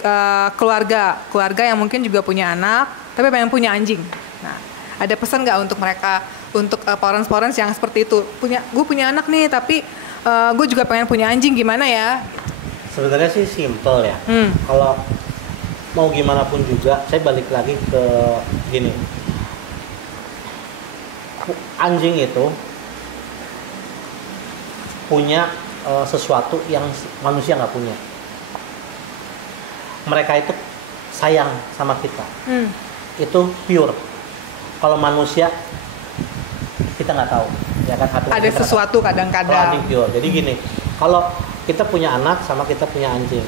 keluarga yang mungkin juga punya anak tapi pengen punya anjing. Nah, ada pesan nggak untuk mereka, untuk parents yang seperti itu? Gue punya anak nih tapi gue juga pengen punya anjing, gimana ya? Sebenarnya sih simple ya. Kalau mau gimana pun juga, saya balik lagi ke gini. Anjing itu punya sesuatu yang manusia nggak punya. Mereka itu sayang sama kita. Itu pure. Kalau manusia kita nggak tahu, ya kan? Ada sesuatu kadang-kadang. Kalau anjing pure. Jadi gini, kalau kita punya anak sama kita punya anjing,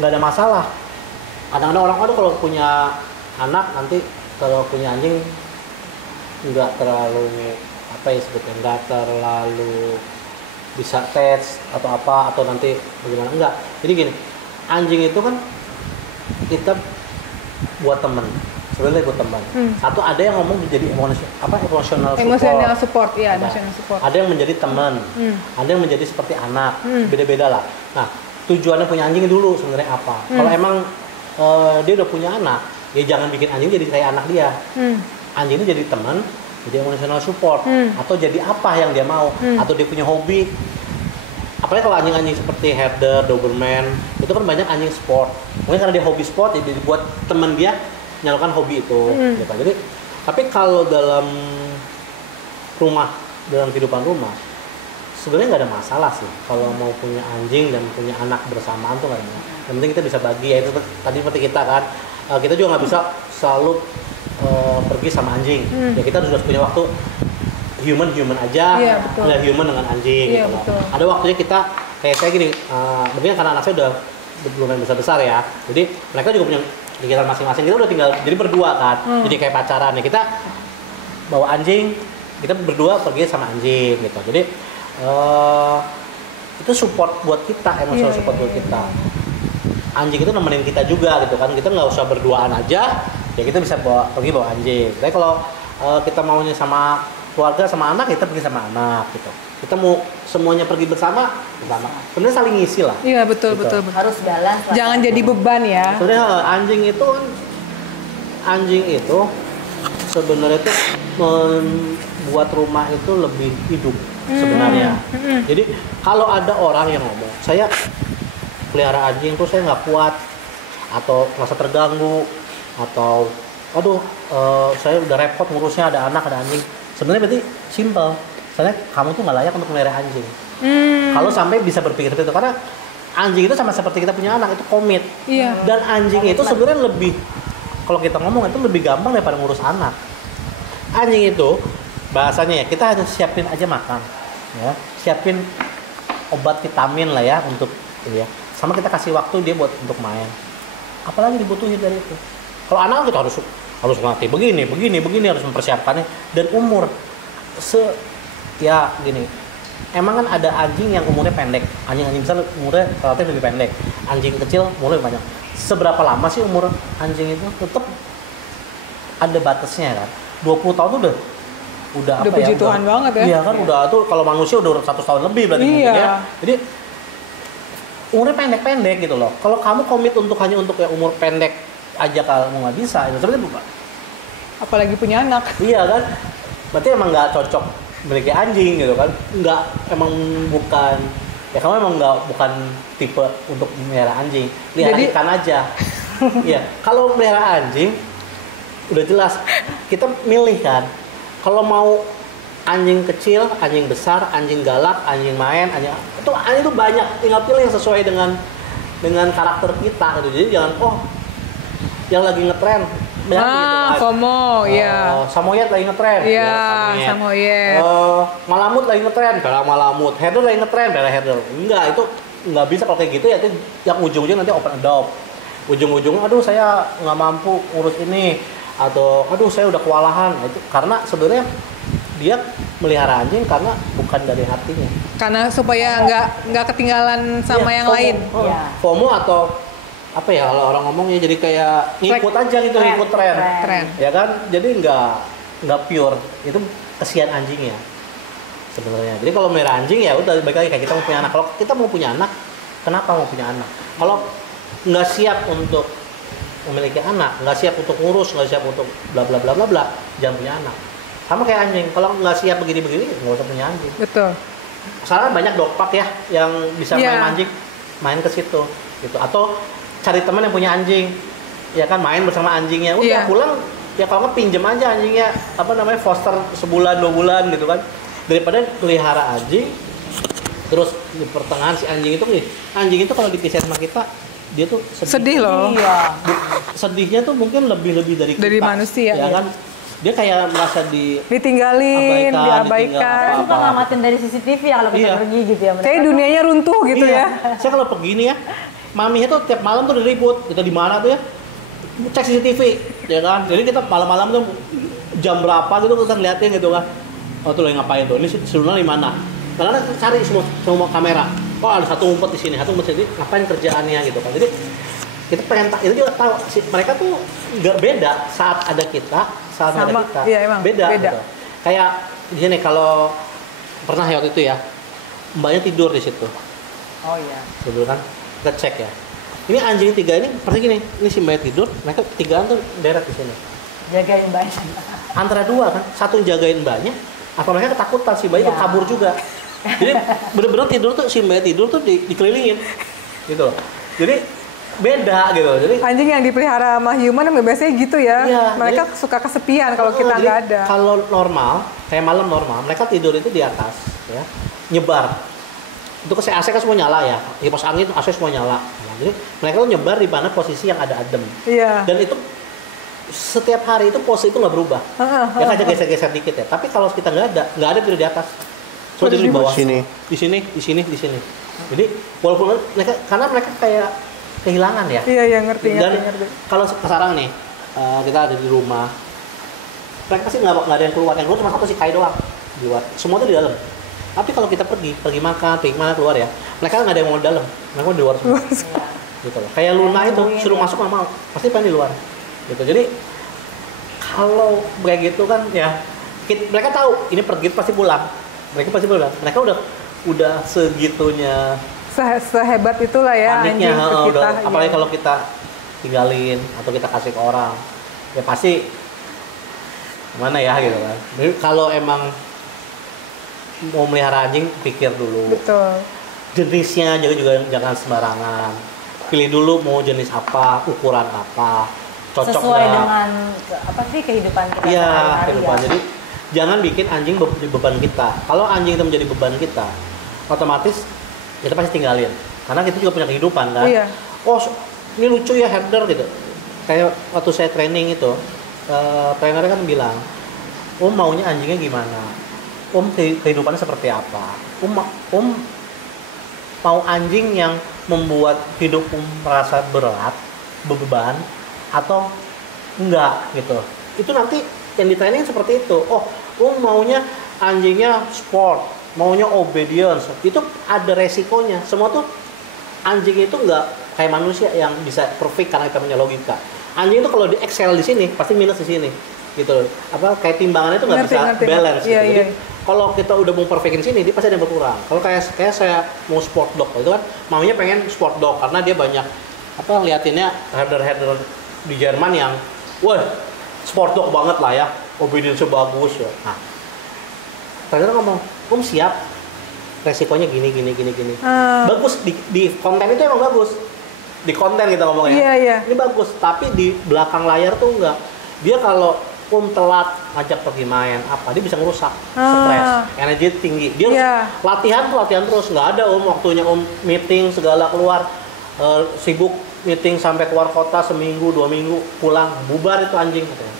nggak ada masalah. Kadang-kadang orang kalau punya anak nanti kalau punya anjing nggak terlalu apa ya sebetulnya, nggak terlalu bisa tes atau apa atau nanti bagaimana, enggak. Jadi gini, anjing itu kan kita buat teman, sebenarnya buat teman. Satu ada yang ngomong jadi emotional support, ya, emotional support. Ada yang menjadi teman, ada yang menjadi seperti anak, beda-beda lah. Nah, tujuannya punya anjing dulu sebenarnya apa? Kalau emang dia udah punya anak, ya jangan bikin anjing jadi kayak anak dia. Anjing ini jadi teman, jadi emotional support, atau jadi apa yang dia mau, atau dia punya hobi. Apalagi kalau anjing-anjing seperti herder, doberman, itu kan banyak anjing sport. Mungkin karena dia hobi sport, jadi buat teman dia menyalurkan hobi itu. Gitu. Jadi, tapi kalau dalam rumah, dalam kehidupan rumah, sebenarnya nggak ada masalah sih. Kalau mau punya anjing dan punya anak bersamaan tuh nggak ada. Yang penting kita bisa bagi, ya itu tadi seperti kita kan, kita juga nggak bisa selalu pergi sama anjing. Ya kita harus punya waktu human aja, nggak human dengan anjing. Gitu. Ada waktunya kita kayak saya gini, mungkin karena anak saya udah belum besar ya, jadi mereka juga punya kegiatan masing-masing. Kita udah tinggal jadi berdua kan, jadi kayak pacaran ya, kita bawa anjing, kita berdua pergi sama anjing gitu. Jadi itu support buat kita, emosional support buat kita. Anjing itu nemenin kita juga gitu kan, kita nggak usah berduaan aja, ya kita bisa pergi bawa anjing. Tapi kalau kita maunya sama keluarga sama anak, kita pergi sama anak gitu. Kita mau semuanya pergi bersama. Sebenarnya saling ngisi lah. Iya betul. Harus jalan. Jangan jadi beban ya. Sebenarnya anjing itu sebenarnya itu membuat rumah itu lebih hidup sebenarnya. Jadi kalau ada orang yang ngomong, saya pelihara anjing tuh saya nggak kuat, atau merasa terganggu, atau aduh saya udah repot ngurusnya, ada anak ada anjing. Sebenarnya berarti simple. Soalnya kamu tuh nggak layak untuk melihara anjing. Kalau sampai bisa berpikir seperti itu, karena anjing itu sama seperti kita punya anak, itu komit. Dan anjing itu sebenarnya lebih, kalau kita ngomong itu lebih gampang daripada ngurus anak. Anjing itu bahasanya ya, kita harus siapin aja makan, ya, siapin obat vitamin lah ya untuk ya, sama kita kasih waktu dia buat untuk main. Apalagi dibutuhin dari itu. Kalau anak kita harus ngerti begini harus mempersiapkannya, dan umur ya gini, emang kan ada anjing yang umurnya pendek, anjing besar umurnya relatif lebih pendek, anjing kecil umurnya lebih panjang. Seberapa lama sih umur anjing itu? Tetap ada batasnya kan. 20 tahun tuh udah apa puji ya? Tuhan banget ya. Iya kan, udah tuh kalau manusia udah 100 tahun lebih berarti mungkin ya. Jadi umurnya pendek-pendek gitu loh. Kalau kamu komit hanya untuk ya umur pendek aja, kamu nggak bisa, itu sebenarnya bukan. Apalagi punya anak. Iya kan, berarti emang nggak cocok memiliki anjing gitu kan. Emang bukan, ya kamu emang bukan tipe untuk melihara anjing. Pelihara ikan aja. Iya, kalau melihara anjing udah jelas kita milih kan. Kalau mau anjing kecil, anjing besar, anjing galak, anjing main, anjing itu banyak, tinggal pilih yang sesuai dengan karakter kita gitu. Jadi jangan yang lagi ngetren gitu kan. FOMO, ya. Samoyed lagi ngetren. Iya, Samoyed. Malamut lagi ngetren, bela malamut. Herder lagi ngetren, bela herder. Enggak, itu nggak bisa kalau kayak gitu ya. Itu yang ujung-ujung nanti open adopt. Ujung-ujungnya, aduh saya nggak mampu ngurus ini, atau aduh saya udah kewalahan. Itu karena sebenarnya dia melihara anjing karena bukan dari hatinya. Karena supaya nggak ketinggalan sama yang FOMO. lain. FOMO atau apa ya, kalau orang ngomongnya jadi kayak ngikut aja gitu, ngikut tren. Ya kan, jadi nggak pure. Itu kesian anjingnya sebenarnya. Jadi kalau melihara anjing ya udah, balik lagi kayak kita mau punya anak. Kalau kita mau punya anak, kenapa mau punya anak? Kalau nggak siap untuk memiliki anak, nggak siap untuk ngurus, nggak siap untuk bla bla bla bla bla, jangan punya anak. Sama kayak anjing, kalau nggak siap begini-begini nggak usah punya anjing. Betul. Soalnya banyak dog park ya yang bisa main anjing, main ke situ gitu. Atau cari teman yang punya anjing, ya kan, main bersama anjingnya. Udah pulang ya, kalau nggak pinjem aja anjingnya, foster sebulan 2 bulan gitu kan, daripada pelihara anjing Terus di pertengahan si anjing itu nih, anjing itu kalau dipisah sama kita, dia tuh Sedih loh. Iya. Sedihnya tuh mungkin lebih dari kita. Dari manusia, ya kan? Dia kayak merasa ditinggalin, diabaikan. Kita suka ngamatin dari CCTV ya kalau kita pergi gitu ya. Kayak dunianya runtuh gitu ya. Saya kalau pergi nih ya, maminya tuh tiap malam tuh diribut. Kita di mana tuh ya? Cek CCTV, ya kan? Jadi kita malam-malam tuh jam berapa gitu kita ngeliatin gitu kan. Oh tuh lagi ngapain tuh? Ini si Luna di mana? Karena cari semua kamera. Oh ada satu ngumpet di sini, satu ngumpet di sini. Ngapain kerjaannya gitu kan? Jadi kita pengen itu juga tahu mereka tuh nggak beda saat ada kita, saat ada kita. Iya, emang, beda. Gitu. Kayak di sini kalau pernah ya waktu itu ya, mbaknya tidur di situ. Oh iya. Tidur kan? Kita cek ya. Ini anjing 3 ini seperti gini. Ini si mbaknya tidur, mereka 3 tuh deret di sini. Jagain mbaknya. Antara 2 kan, satu jagain mbaknya, apa mereka ketakutan si mbaknya tuh kabur juga. Jadi bener-bener tidur tuh si mbaknya tidur tuh dikelilingin, gitu. Jadi beda gitu. Jadi anjing yang dipelihara sama human biasanya gitu ya. Iya, mereka jadi, suka kesepian kalau kita nggak ada. Kalau normal, kayak malam normal, mereka tidur itu di atas, ya, nyebar. Itu AC kan semua nyala ya. Kipas angin AC semua nyala. Nah, jadi mereka tuh nyebar di mana posisi yang ada adem. Iya. Dan itu setiap hari itu posisi itu nggak berubah. Ya kan geser-geser dikit ya. Tapi kalau kita nggak ada tidur di atas. So, tidur di bawah. Di sini. Jadi walaupun karena mereka kayak kehilangan ya. Iya, ngerti. Kalau sekarang nih kita ada di rumah, mereka pasti nggak ada yang keluar cuma satu si Kai doang di luar. Semua tuh di dalam. Tapi kalau kita pergi makan, pergi mana keluar ya, mereka nggak ada yang mau di dalam, mereka mau di luar semua. Gitu loh. Kayak Luna itu suruh masuk nggak mau, pasti pengen di luar. Gitu. Jadi kalau kayak gitu kan ya, mereka tahu ini pergi pasti pulang. Mereka udah segitunya. Sehebat itulah ya paniknya, anjing ke kita. Apalagi kalau kita tinggalin atau kita kasih ke orang, ya pasti mana ya gitu kan. Jadi kalau emang mau melihara anjing pikir dulu. Betul. Jenisnya juga jangan sembarangan. Pilih dulu mau jenis apa, ukuran apa, cocok sesuai dengan kehidupan kita sehari-hari. Kehidupan. Jadi jangan bikin anjing beban kita. Kalau anjing itu menjadi beban kita, otomatis kita pasti tinggalin. Karena kita juga punya kehidupan kan. Iya. Oh, ini lucu ya herder gitu. Kayak waktu saya training itu, trainernya kan bilang, Om maunya anjingnya gimana? Om kehidupannya seperti apa? Om mau anjing yang membuat hidup merasa berat, beban, atau enggak gitu. Itu nanti yang di training seperti itu. Oh, maunya anjingnya sport, maunya obedience. Itu ada resikonya. Semua tuh anjing itu enggak kayak manusia yang bisa perfect karena kita punya logika. Anjing itu kalau di excel di sini pasti minus di sini. Gitu. Kayak timbangannya itu nggak bisa balance gitu. Jadi kalau kita udah mau perfectin sini, dia pasti ada yang berkurang. Kalau kayak saya mau sport dog, itu kan maunya pengen sport dog karena dia banyak liatinnya herder di Jerman yang, wah sport dog banget lah ya, obedience bagus ya. Nah, ternyata ngomong, Om siap, resikonya gini. Bagus di konten itu emang bagus. Di konten kita ngomongnya. Iya. Ini bagus, tapi di belakang layar tuh enggak. Dia kalau telat ngajak pergi main dia bisa ngerusak, stres, energi tinggi. Dia latihan terus, nggak ada waktunya meeting segala keluar, sibuk meeting sampai keluar kota seminggu 2 minggu pulang bubar itu anjing katanya.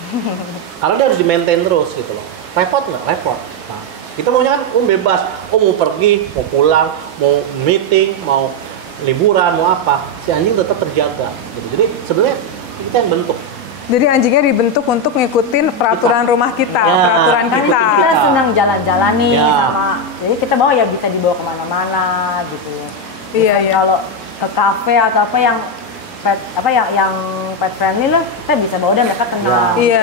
Karena dia harus di maintain terus gitu loh. Repot nggak? Repot. Nah, kita maunya kan bebas, mau pergi, mau pulang, mau meeting, mau liburan, mau apa, si anjing tetap terjaga gitu. Jadi sebenarnya kita yang bentuk. Jadi anjingnya dibentuk untuk ngikutin peraturan rumah kita, peraturan kita. Kita senang jalan-jalan nih sama. Jadi kita bawa ya bisa dibawa kemana-mana gitu. Iya. Kalau ke kafe atau yang pet friendly lah, kita bisa bawa dia, mereka tenang. Iya.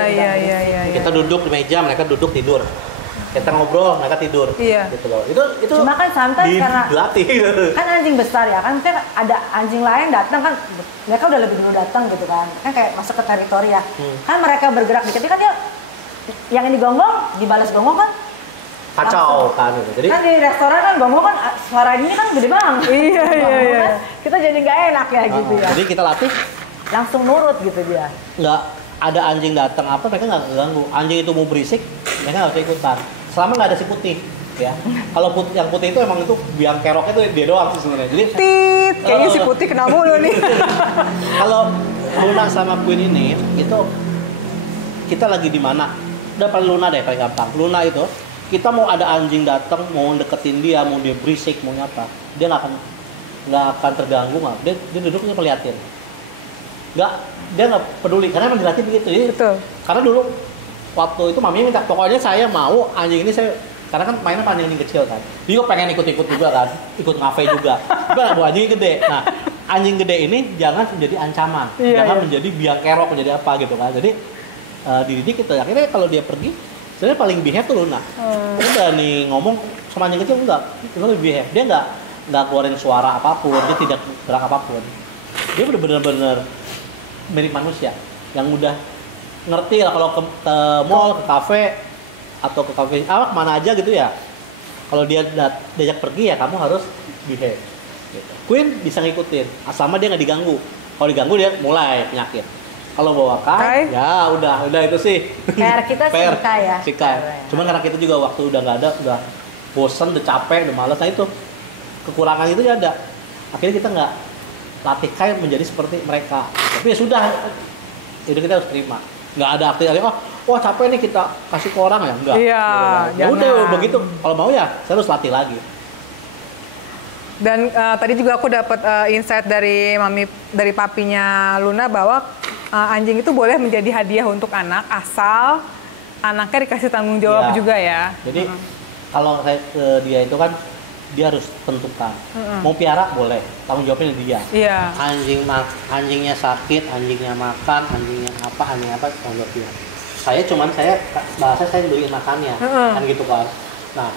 Kita duduk di meja, mereka duduk tidur. Kita ngobrol, mereka tidur. Iya. Gitu loh. Itu cuma kan santai karena dilatih. Kan anjing besar ya, kan misalnya ada anjing lain datang kan mereka udah lebih dulu datang gitu kan kayak masuk ke teritori ya. Kan mereka bergerak dikit kan dia yang ini gonggong dibalas gonggong kan kacau kan gitu. Jadi kan di restoran kan gonggong kan suara ini kan gede banget. Iya. Kan, kita jadi nggak enak ya gitu ya. Jadi kita latih langsung nurut gitu dia. Nggak ada anjing datang mereka nggak ganggu. Anjing itu mau berisik mereka nggak usah ikutan selama nggak ada si putih. ya. Kalau yang putih itu emang itu biang keroknya tuh dia doang sih sebenarnya. Jadi Tit, kayaknya si putih kena mulu nih. kalau Luna sama Queen ini itu kita lagi di mana? Udah paling Luna deh paling gampang. Luna itu kita mau ada anjing datang mau deketin dia, mau dia berisik, mau apa, dia nggak akan terganggu nggak. Dia duduknya ngeliatin. Dia nggak peduli karena emang dilatih begitu. Jadi, Betul. Karena dulu waktu itu mami minta pokoknya saya mau anjing ini saya karena kan mainnya anjing kecil kan. Dia juga pengen ikut-ikut juga kan, ikut ngafe juga. Juga nggak mau anjing gede. Nah anjing gede ini jangan menjadi ancaman, jangan menjadi biang kerok, menjadi apa gitu kan. Jadi dididik gitu. Akhirnya kalau dia pergi, sebenarnya paling behave tuh Luna. Dia berani ngomong sama anjing kecil enggak, itu lebih behave. Dia nggak keluarin suara apapun, dia tidak gerak apapun. Dia benar-benar mirip manusia yang udah ngerti lah kalau ke mall, ke kafe atau ke kafe kemana aja gitu ya. Kalau dia diajak pergi ya kamu harus behave. Gitu. Queen bisa ngikutin, asalnya dia nggak diganggu. Kalau diganggu dia mulai penyakit. Kalau bawa Kai, ya udah itu sih. PR kita sih Kai ya. Si Kai. Cuman karena kita juga waktu udah nggak ada, udah bosan, udah capek, udah malas, nah itu kekurangan itu ya ada. Akhirnya kita nggak latih Kai menjadi seperti mereka. Tapi ya sudah, itu kita harus terima. Nggak ada artinya, wah capek nih kita kasih ke orang ya, enggak. Iya. Ya udah begitu. Kalau mau ya, saya harus latih lagi. Dan tadi juga aku dapat insight dari papinya Luna bahwa anjing itu boleh menjadi hadiah untuk anak asal anaknya dikasih tanggung jawab juga ya. Jadi kalau kayak ke dia itu kan dia harus tentukan. Mau piara boleh, tanggung jawabnya dia. Iya. Anjingnya sakit, anjingnya makan, anjingnya apa, tanggung jawab dia. Saya beliin makannya, kan gitu kan. Nah,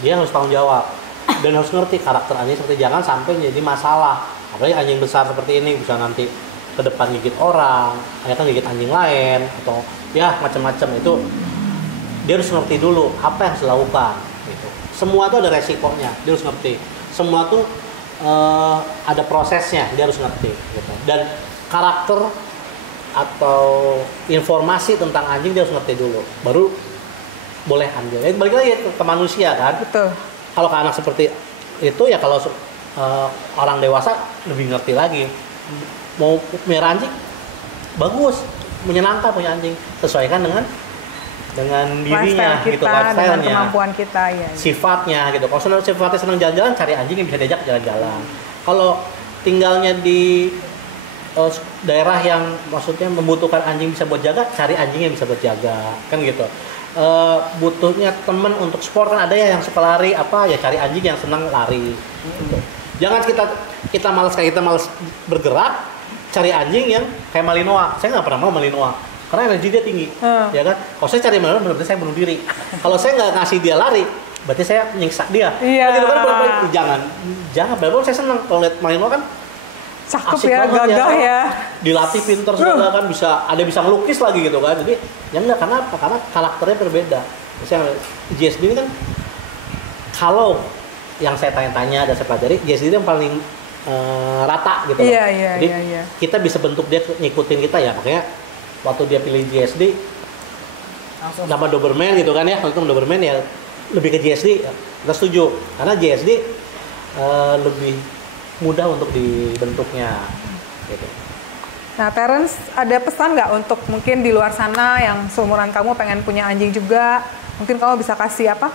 dia harus tanggung jawab dan harus ngerti karakter anjing seperti jangan sampai jadi masalah. Apalagi anjing besar seperti ini bisa nanti ke depan gigit orang, kan gigit anjing lain atau ya macam-macam itu. Dia harus ngerti dulu apa yang harus dilakukan. Gitu. Semua tuh ada resikonya, dia harus ngerti. Semua tuh ada prosesnya, dia harus ngerti. Gitu. Dan karakter atau informasi tentang anjing dia harus ngerti dulu, baru boleh ambil. Balik lagi ke manusia kan. Betul. Kalau ke anak seperti itu ya kalau orang dewasa lebih ngerti lagi. Mau punya anjing bagus, menyenangkan punya anjing, sesuaikan dengan dirinya lifestyle gitu, kita, lifestyle-nya, dengan kemampuan kita ya. sifatnya gitu. Kalau sifatnya senang jalan-jalan, cari anjing yang bisa diajak jalan-jalan. Kalau tinggalnya di daerah yang maksudnya membutuhkan anjing bisa buat jaga, cari anjing yang bisa buat jaga, kan gitu. Butuhnya temen untuk sport kan ada ya yang suka lari apa ya, cari anjing yang senang lari. Gitu. Jangan kita malas bergerak, cari anjing yang kayak Malinois. Saya nggak pernah mau Malinois karena energi dia tinggi, ya kan. Kalau saya cari Malinois berarti saya bunuh diri. Kalau saya nggak ngasih dia lari, berarti saya nyiksa dia. Iya. Gitu kan, jangan. Benar-benar saya senang kalau lihat Malinois kan. Cakep Asik ya, gagah ya. Dilatih pinter segala kan, bisa ngelukis lagi gitu kan. Jadi ya enggak, karena apa? Karena karakternya berbeda. Misalnya GSD ini kan kalau yang saya tanya-tanya dan saya pelajari, GSD itu yang paling rata gitu. Iya. Jadi kita bisa bentuk dia ngikutin kita ya. Makanya waktu dia pilih GSD nama Doberman gitu kan ya. Waktu itu Doberman ya lebih ke GSD. Kita setuju karena GSD lebih mudah untuk dibentuknya gitu. Nah, Terence, ada pesan nggak untuk mungkin di luar sana yang seumuran kamu pengen punya anjing juga? Mungkin kamu bisa kasih apa?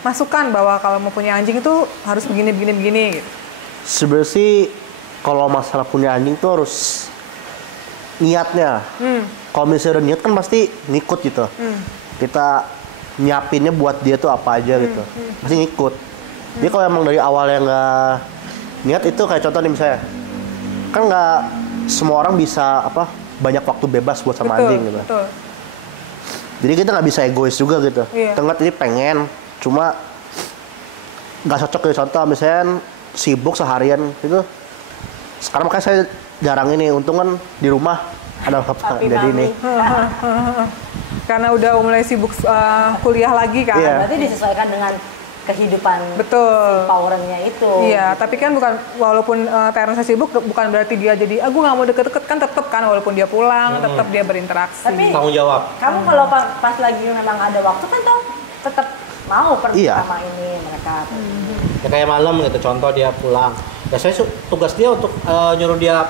Masukan bahwa kalau mau punya anjing itu harus begini gitu. Sebenarnya sih kalau masalah punya anjing tuh harus niatnya. Kalau misalnya udah niat kan pasti ngikut gitu. Kita nyiapinnya buat dia tuh apa aja gitu. Pasti ngikut. Jadi kalau emang dari awal yang nggak niat itu kayak contoh nih misalnya, kan nggak semua orang bisa banyak waktu bebas buat sama anjing gitu. Betul. Jadi kita nggak bisa egois juga gitu. Iya. Tengah ini pengen, cuma nggak cocok gitu. Contoh misalnya sibuk seharian itu. Sekarang makanya saya jarang ini, untung kan di rumah ada apa jadi ini. Karena udah mulai sibuk kuliah lagi kan. Iya. Berarti disesuaikan dengan kehidupan Betul. si powernya itu. Iya, tapi kan walaupun Terence sibuk bukan berarti dia jadi gue nggak mau deket-deket, kan tetep kan walaupun dia pulang tetap dia berinteraksi. Tapi tanggung jawab. kamu kalau pas lagi memang ada waktu kan toh tetap mau pergi Iya. sama ini mereka. Ya kayak malam gitu, contoh dia pulang. Ya saya tugas dia untuk nyuruh dia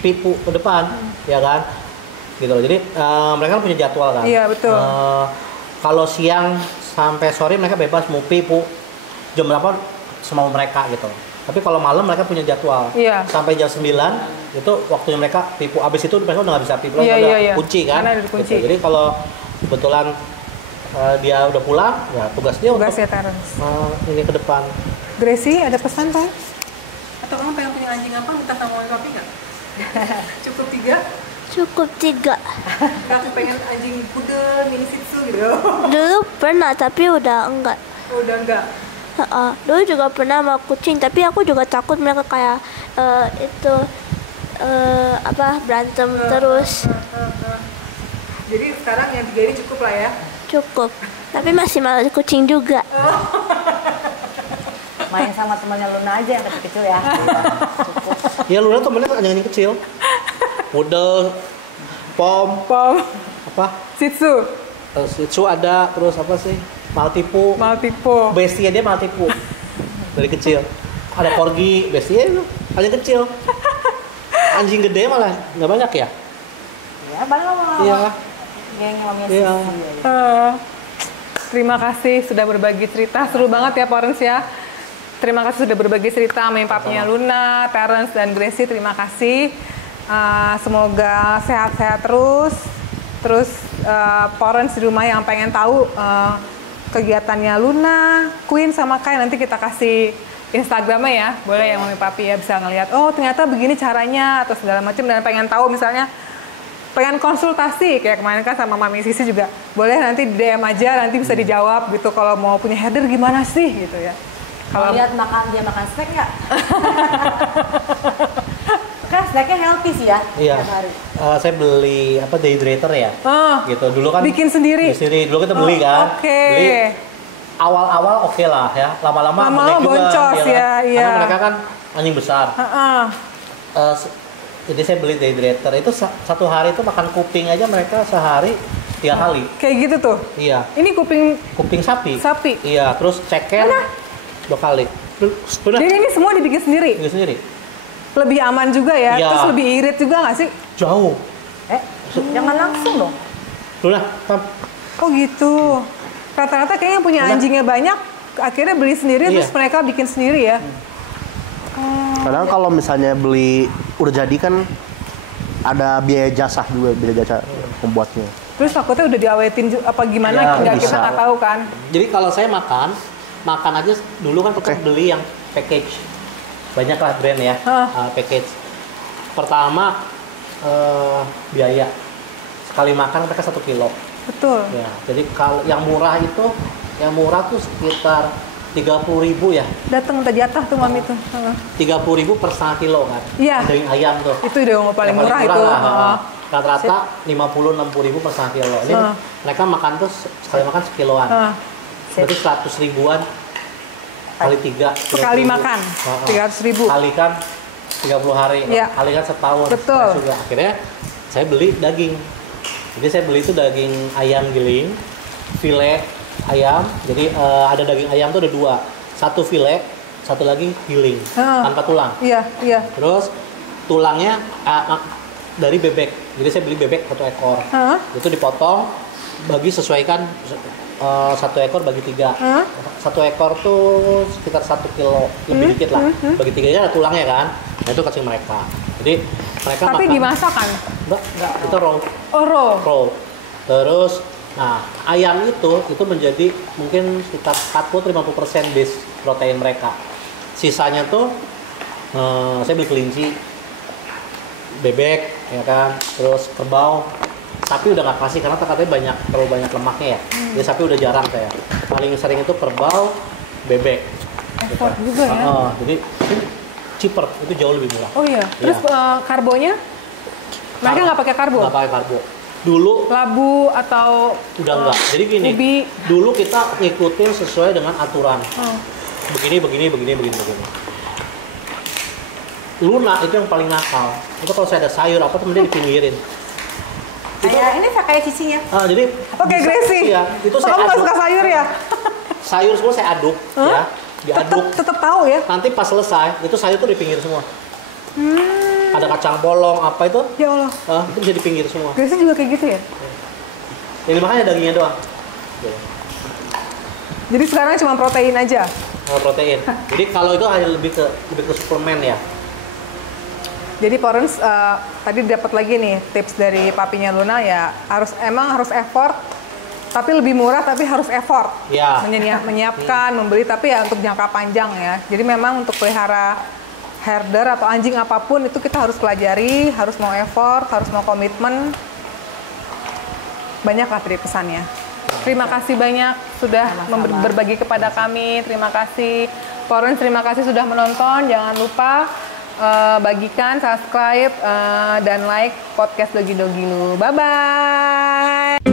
pipu ke depan, ya kan? Gitu. Jadi mereka kan punya jadwal kan. Iya, betul. Kalau siang sampai sore mereka bebas mau pipu jam berapa semau mereka gitu. Tapi kalau malam mereka punya jadwal. Iya. Sampai jam 9 itu waktunya mereka pipu. Abis itu mereka udah nggak bisa pipu lagi, Iya, udah iya. kunci kan. Karena udah dikunci. Gitu. Jadi kalau kebetulan dia udah pulang, ya tugas dia Tugas ya untuk Terence. ini ke depan. Gracie, ada pesan Pak? Atau kamu pengen punya anjing apa? Minta sama Mami Papi nggak? Cukup 3? Cukup 3. Nggak pengen anjing poodle, mini shih tzu gitu? Dulu pernah tapi udah enggak. Udah enggak? Dulu juga pernah sama kucing tapi aku juga takut mereka kayak berantem terus. Jadi sekarang yang 3 ini cukup lah ya? Cukup. Tapi masih malas kucing juga. Main sama temannya Luna aja yang kecil ya. Cukup. Ya Luna temennya anjing kecil. Poodle, pom, apa? Shih Tzu? Shih Tzu ada, terus apa sih? Maltipu. Bestia dia Maltipu. Dari kecil. Ada corgi, bestia itu anjing kecil. Anjing gede malah nggak banyak ya? Ya, paling ngomong Iya. geng ngomongnya Iya. Terima kasih sudah berbagi cerita. Seru banget ya Parents ya. Terima kasih sudah berbagi cerita sama papinya Luna, Terence, dan Gracie. Terima kasih. Semoga sehat-sehat terus. Terus Parents di rumah yang pengen tahu kegiatannya Luna, Queen, sama Kai, nanti kita kasih Instagramnya ya. Boleh ya Mami Papi ya, bisa ngelihat, oh ternyata begini caranya atau segala macam. Dan pengen tahu misalnya pengen konsultasi kayak kemarin kan sama Mami Sisi juga, boleh nanti di DM aja, nanti bisa dijawab gitu. Kalau mau punya herder gimana sih gitu ya. Kalau lihat dia makan snack nggak? Kan snacknya healthy sih ya. Iya. tiap hari. Saya beli apa dehydrator ya. Gitu. Dulu kan bikin sendiri. Dulu kita beli kan. Oke. Beli awal-awal oke lah ya. Lama-lama Lama-lama juga, boncos ya, iya. Karena mereka kan anjing besar. Jadi saya beli dehydrator itu satu hari itu makan kuping aja mereka sehari 3 kali. Kayak gitu tuh. Iya. Ini Kuping sapi. sapi. Iya. Terus ceker 2 kali. Sudah. Jadi ini semua dibikin sendiri. Bikin sendiri. Lebih aman juga ya. Iya. Terus lebih irit juga nggak sih? Jauh. Jangan langsung dong. Luna, Oh gitu. Rata-rata kayaknya yang punya anjingnya banyak, akhirnya beli sendiri Iya. terus mereka bikin sendiri ya. Kadang kalau misalnya beli udah jadi kan ada biaya jasa juga, biaya jasa pembuatnya. Terus takutnya udah diawetin apa gimana, Ya, nggak, kita bisa. nggak tahu kan. jadi kalau saya makan aja dulu kan kita beli yang package. Banyak lah brand ya, package. Pertama biaya. Sekali makan mereka 1 kilo. Betul. Ya, jadi kalau yang murah tuh sekitar 30.000 ya. Datang tadi jatah tuh mami tuh. 30.000 per setengah kilo kan. Iya. Daging ayam tuh. Itu udah paling Yang murah itu. lah. Rata-rata 50-60.000 per setengah kilo. Ini mereka makan tuh sekali makan sekiloan. Berarti 100 ribuan kali 3. Sekali makan 300.000. Kalikan 30 hari. Iya. Kalikan setahun. Betul. Juga. Akhirnya saya beli daging. Jadi saya beli itu daging ayam giling, file ayam. Jadi ada daging ayam tuh ada 2. Satu file, satu lagi giling tanpa tulang. Iya, iya. Terus tulangnya dari bebek. Jadi saya beli bebek 1 ekor. Itu dipotong, sesuaikan 1 ekor bagi 3. 1 ekor tuh sekitar 1 kilo lebih dikit lah. Bagi 3-nya ada tulangnya kan. Nah itu kasih mereka. Jadi mereka Tapi makan. dimasak kan? Enggak, itu raw. Oh, raw. Raw. Terus, nah ayam itu menjadi mungkin sekitar 40-50% base protein mereka. Sisanya tuh saya beli kelinci, bebek, ya kan, terus kerbau. Sapi udah nggak kasih karena katanya terlalu banyak lemaknya ya. Jadi sapi udah jarang saya. Paling sering itu kerbau, bebek. Effort juga ya. Jadi cheaper, itu jauh lebih murah. Oh iya. Terus karbonya? Mereka nggak pakai karbo? Nggak pakai karbo. Dulu Labu atau udah enggak. Jadi gini, ubi. dulu kita ngikutin sesuai dengan aturan. Begini. Luna itu yang paling nakal. Itu kalau saya ada sayur apa tuh dia dipinggirin. Ini kayak cicinya. Jadi Oke, Gracie. Iya, itu saya kamu nggak aduk. suka sayur ya? Sayur semua saya aduk, ya. Diaduk. Tetap tahu ya? Nanti pas selesai, itu sayur tuh di pinggir semua. Ada kacang polong, apa itu? Ya Allah. Itu bisa di pinggir semua. Gracie juga kayak gitu ya? Ini makanya dagingnya doang. Jadi sekarang cuma protein aja? Protein. Jadi kalau itu hanya lebih ke suplemen ya. Jadi Porens tadi dapat lagi nih tips dari papinya Luna ya, emang harus effort, tapi lebih murah tapi harus effort. Ya. Menyiapkan, membeli, tapi ya untuk jangka panjang ya. Jadi memang untuk pelihara herder atau anjing apapun itu kita harus pelajari, harus mau effort, harus mau komitmen. Banyaklah tadi pesannya. Terima kasih banyak sudah berbagi kepada kami. Terima kasih Porens, terima kasih sudah menonton. Jangan lupa bagikan, subscribe, dan like podcast Dogi Dogi Lu. Bye-bye!